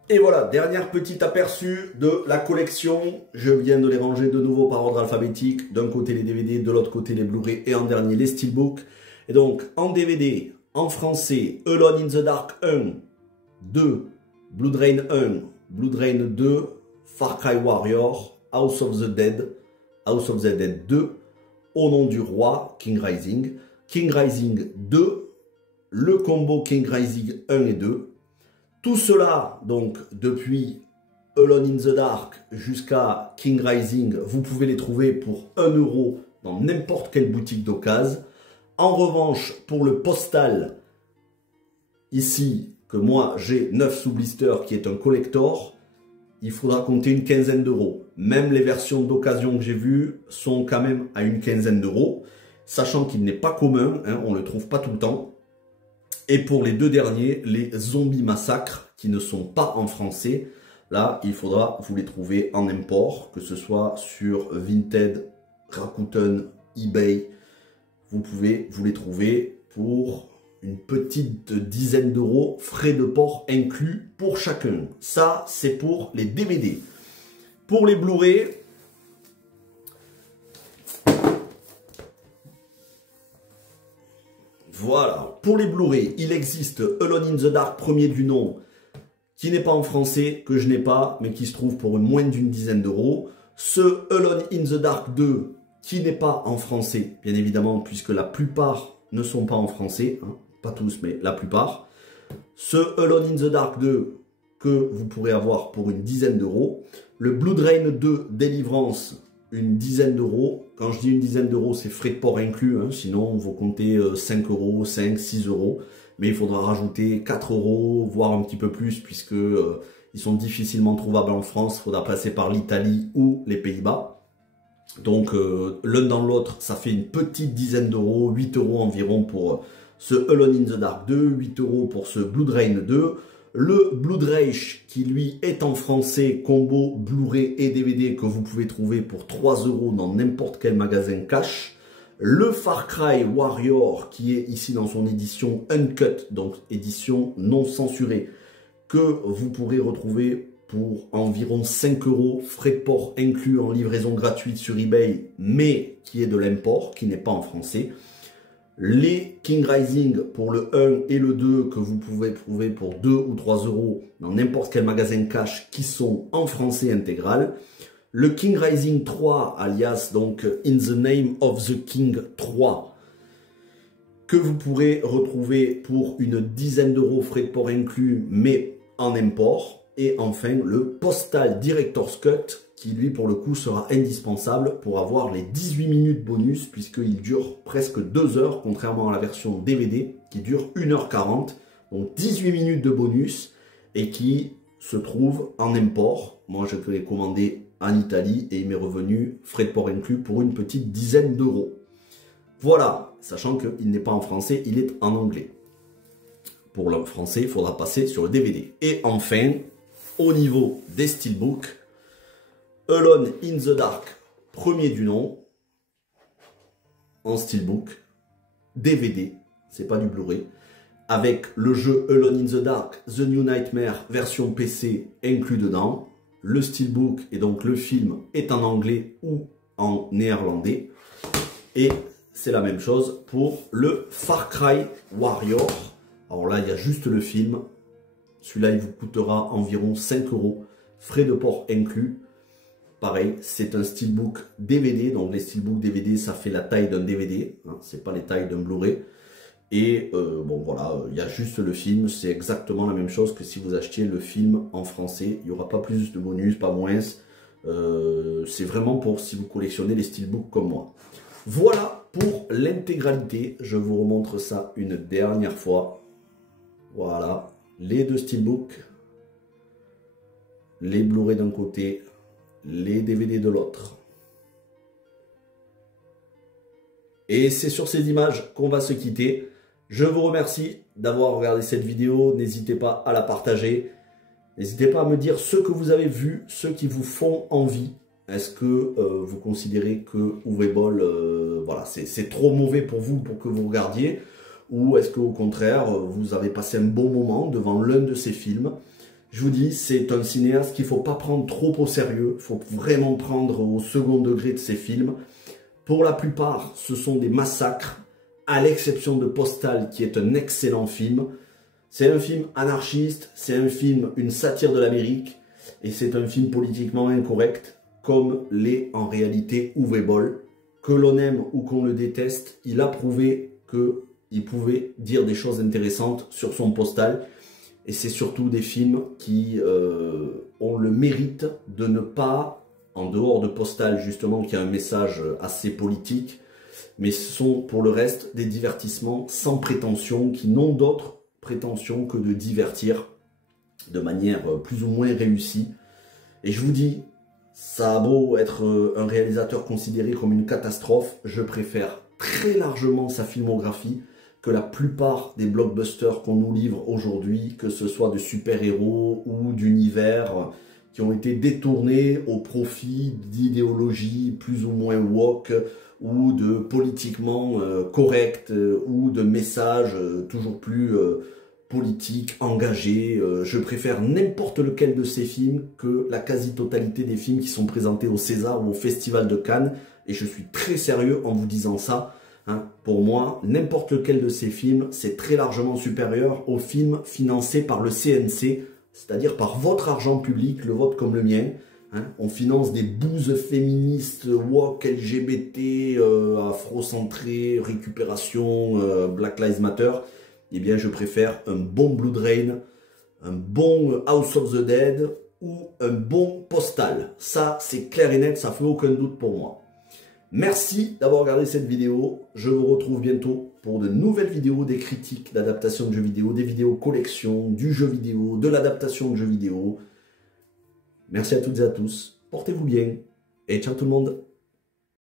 Et voilà, dernier petit aperçu de la collection. Je viens de les ranger de nouveau par ordre alphabétique. D'un côté les DVD, de l'autre côté les Blu-ray et en dernier les Steelbooks. Et donc en DVD, en français, Alone in the Dark 1, 2, Blood Rain 1, Blood Rain 2, Far Cry Warrior, House of the Dead 2, Au nom du roi, King Rising 2, le combo King Rising 1 et 2. Tout cela, donc, depuis Alone in the Dark jusqu'à King Rising, vous pouvez les trouver pour 1 € dans n'importe quelle boutique d'occasion. En revanche, pour le postal, ici, que moi j'ai 9 sous blister, qui est un collector, il faudra compter une quinzaine d'euros. Même les versions d'occasion que j'ai vues sont quand même à une quinzaine d'euros, sachant qu'il n'est pas commun, hein, on ne le trouve pas tout le temps. Et pour les deux derniers, les Zombie Massacre, qui ne sont pas en français, là, il faudra vous les trouver en import, que ce soit sur Vinted, Rakuten, eBay. Vous pouvez vous les trouver pour une petite dizaine d'euros, frais de port inclus pour chacun. Ça, c'est pour les DVD. Pour les Blu-ray, voilà. Pour les Blu-ray, il existe Alone in the Dark, premier du nom, qui n'est pas en français, que je n'ai pas, mais qui se trouve pour moins d'une dizaine d'euros. Ce Alone in the Dark 2, qui n'est pas en français, bien évidemment, puisque la plupart ne sont pas en français, hein, pas tous, mais la plupart. Ce Alone in the Dark 2, que vous pourrez avoir pour une dizaine d'euros. Le Blood Rain 2 Délivrance, une dizaine d'euros. Quand je dis une dizaine d'euros, c'est frais de port inclus, hein, sinon vous comptez 5 euros, 5, 6 euros. Mais il faudra rajouter 4 euros, voire un petit peu plus, puisque ils sont difficilement trouvables en France. Il faudra passer par l'Italie ou les Pays-Bas. Donc l'un dans l'autre, ça fait une petite dizaine d'euros, 8 euros environ pour ce Alone in the Dark 2, 8 euros pour ce Blood Rain 2. Le Blood Rage, qui lui est en français, combo Blu-ray et DVD, que vous pouvez trouver pour 3 euros dans n'importe quel magasin cash. Le Far Cry Warrior, qui est ici dans son édition Uncut, donc édition non censurée, que vous pourrez retrouver pour environ 5 euros, frais de port inclus en livraison gratuite sur eBay, mais qui est de l'import, qui n'est pas en français. Les King Rising pour le 1 et le 2 que vous pouvez trouver pour 2 ou 3 euros dans n'importe quel magasin cash, qui sont en français intégral. Le King Rising 3, alias donc In the Name of the King 3, que vous pourrez retrouver pour une dizaine d'euros, frais de port inclus, mais en import. Et enfin, le Postal Director's Cut, qui lui, pour le coup, sera indispensable pour avoir les 18 minutes bonus, puisqu'il dure presque 2 heures, contrairement à la version DVD, qui dure 1h40. Donc 18 minutes de bonus, et qui se trouve en import. Moi, je l'ai commandé en Italie, et il m'est revenu, frais de port inclus, pour une petite dizaine d'euros. Voilà, sachant qu'il n'est pas en français, il est en anglais. Pour le français, il faudra passer sur le DVD. Et enfin, au niveau des steelbooks, Alone in the Dark, premier du nom, en steelbook, DVD, c'est pas du Blu-ray, avec le jeu Alone in the Dark, The New Nightmare, version PC inclus dedans. Le steelbook, et donc le film, est en anglais ou en néerlandais. Et c'est la même chose pour le Far Cry Warrior. Alors là, il y a juste le film. Celui-là, il vous coûtera environ 5 euros, frais de port inclus. Pareil, c'est un steelbook DVD. Donc les steelbooks DVD, ça fait la taille d'un DVD. Hein, c'est pas les tailles d'un Blu-ray. Et bon voilà, il y a juste le film. C'est exactement la même chose que si vous achetiez le film en français. Il n'y aura pas plus de bonus, pas moins. C'est vraiment pour si vous collectionnez les steelbooks comme moi. Voilà pour l'intégralité. Je vous remontre ça une dernière fois. Voilà, les deux steelbooks, les Blu-ray d'un côté, les DVD de l'autre. Et c'est sur ces images qu'on va se quitter. Je vous remercie d'avoir regardé cette vidéo. N'hésitez pas à la partager. N'hésitez pas à me dire ce que vous avez vu, ceux qui vous font envie. Est-ce que vous considérez que Uwe Boll, voilà, c'est trop mauvais pour vous pour que vous regardiez? Ou est-ce qu'au contraire, vous avez passé un bon moment devant l'un de ces films? Je vous dis, c'est un cinéaste qu'il ne faut pas prendre trop au sérieux. Il faut vraiment prendre au second degré de ces films. Pour la plupart, ce sont des massacres, à l'exception de Postal, qui est un excellent film. C'est un film anarchiste, c'est un film, une satire de l'Amérique, et c'est un film politiquement incorrect, comme l'est en réalité Uwe Boll. Que l'on aime ou qu'on le déteste, il a prouvé qu'il pouvait dire des choses intéressantes sur son Postal. Et c'est surtout des films qui ont le mérite de ne pas, en dehors de Postal justement, qui a un message assez politique, mais ce sont pour le reste des divertissements sans prétention, qui n'ont d'autre prétention que de divertir de manière plus ou moins réussie. Et je vous dis, ça a beau être un réalisateur considéré comme une catastrophe, je préfère très largement sa filmographie que la plupart des blockbusters qu'on nous livre aujourd'hui, que ce soit de super-héros ou d'univers qui ont été détournés au profit d'idéologies plus ou moins woke ou de politiquement correct ou de messages toujours plus politiques, engagés. Je préfère n'importe lequel de ces films que la quasi-totalité des films qui sont présentés au César ou au Festival de Cannes. Et je suis très sérieux en vous disant ça. Hein. Pour moi, n'importe lequel de ces films, c'est très largement supérieur aux films financés par le CNC, c'est-à-dire par votre argent public, le vôtre comme le mien. Hein. On finance des bouses féministes, woke, LGBT, afrocentrées, récupération, Black Lives Matter. Eh bien, je préfère un bon Blood Rain, un bon House of the Dead ou un bon Postal. Ça, c'est clair et net, ça fait aucun doute pour moi. Merci d'avoir regardé cette vidéo. Je vous retrouve bientôt pour de nouvelles vidéos, des critiques d'adaptation de jeux vidéo, des vidéos collection, du jeu vidéo, de l'adaptation de jeux vidéo. Merci à toutes et à tous. Portez-vous bien et ciao tout le monde.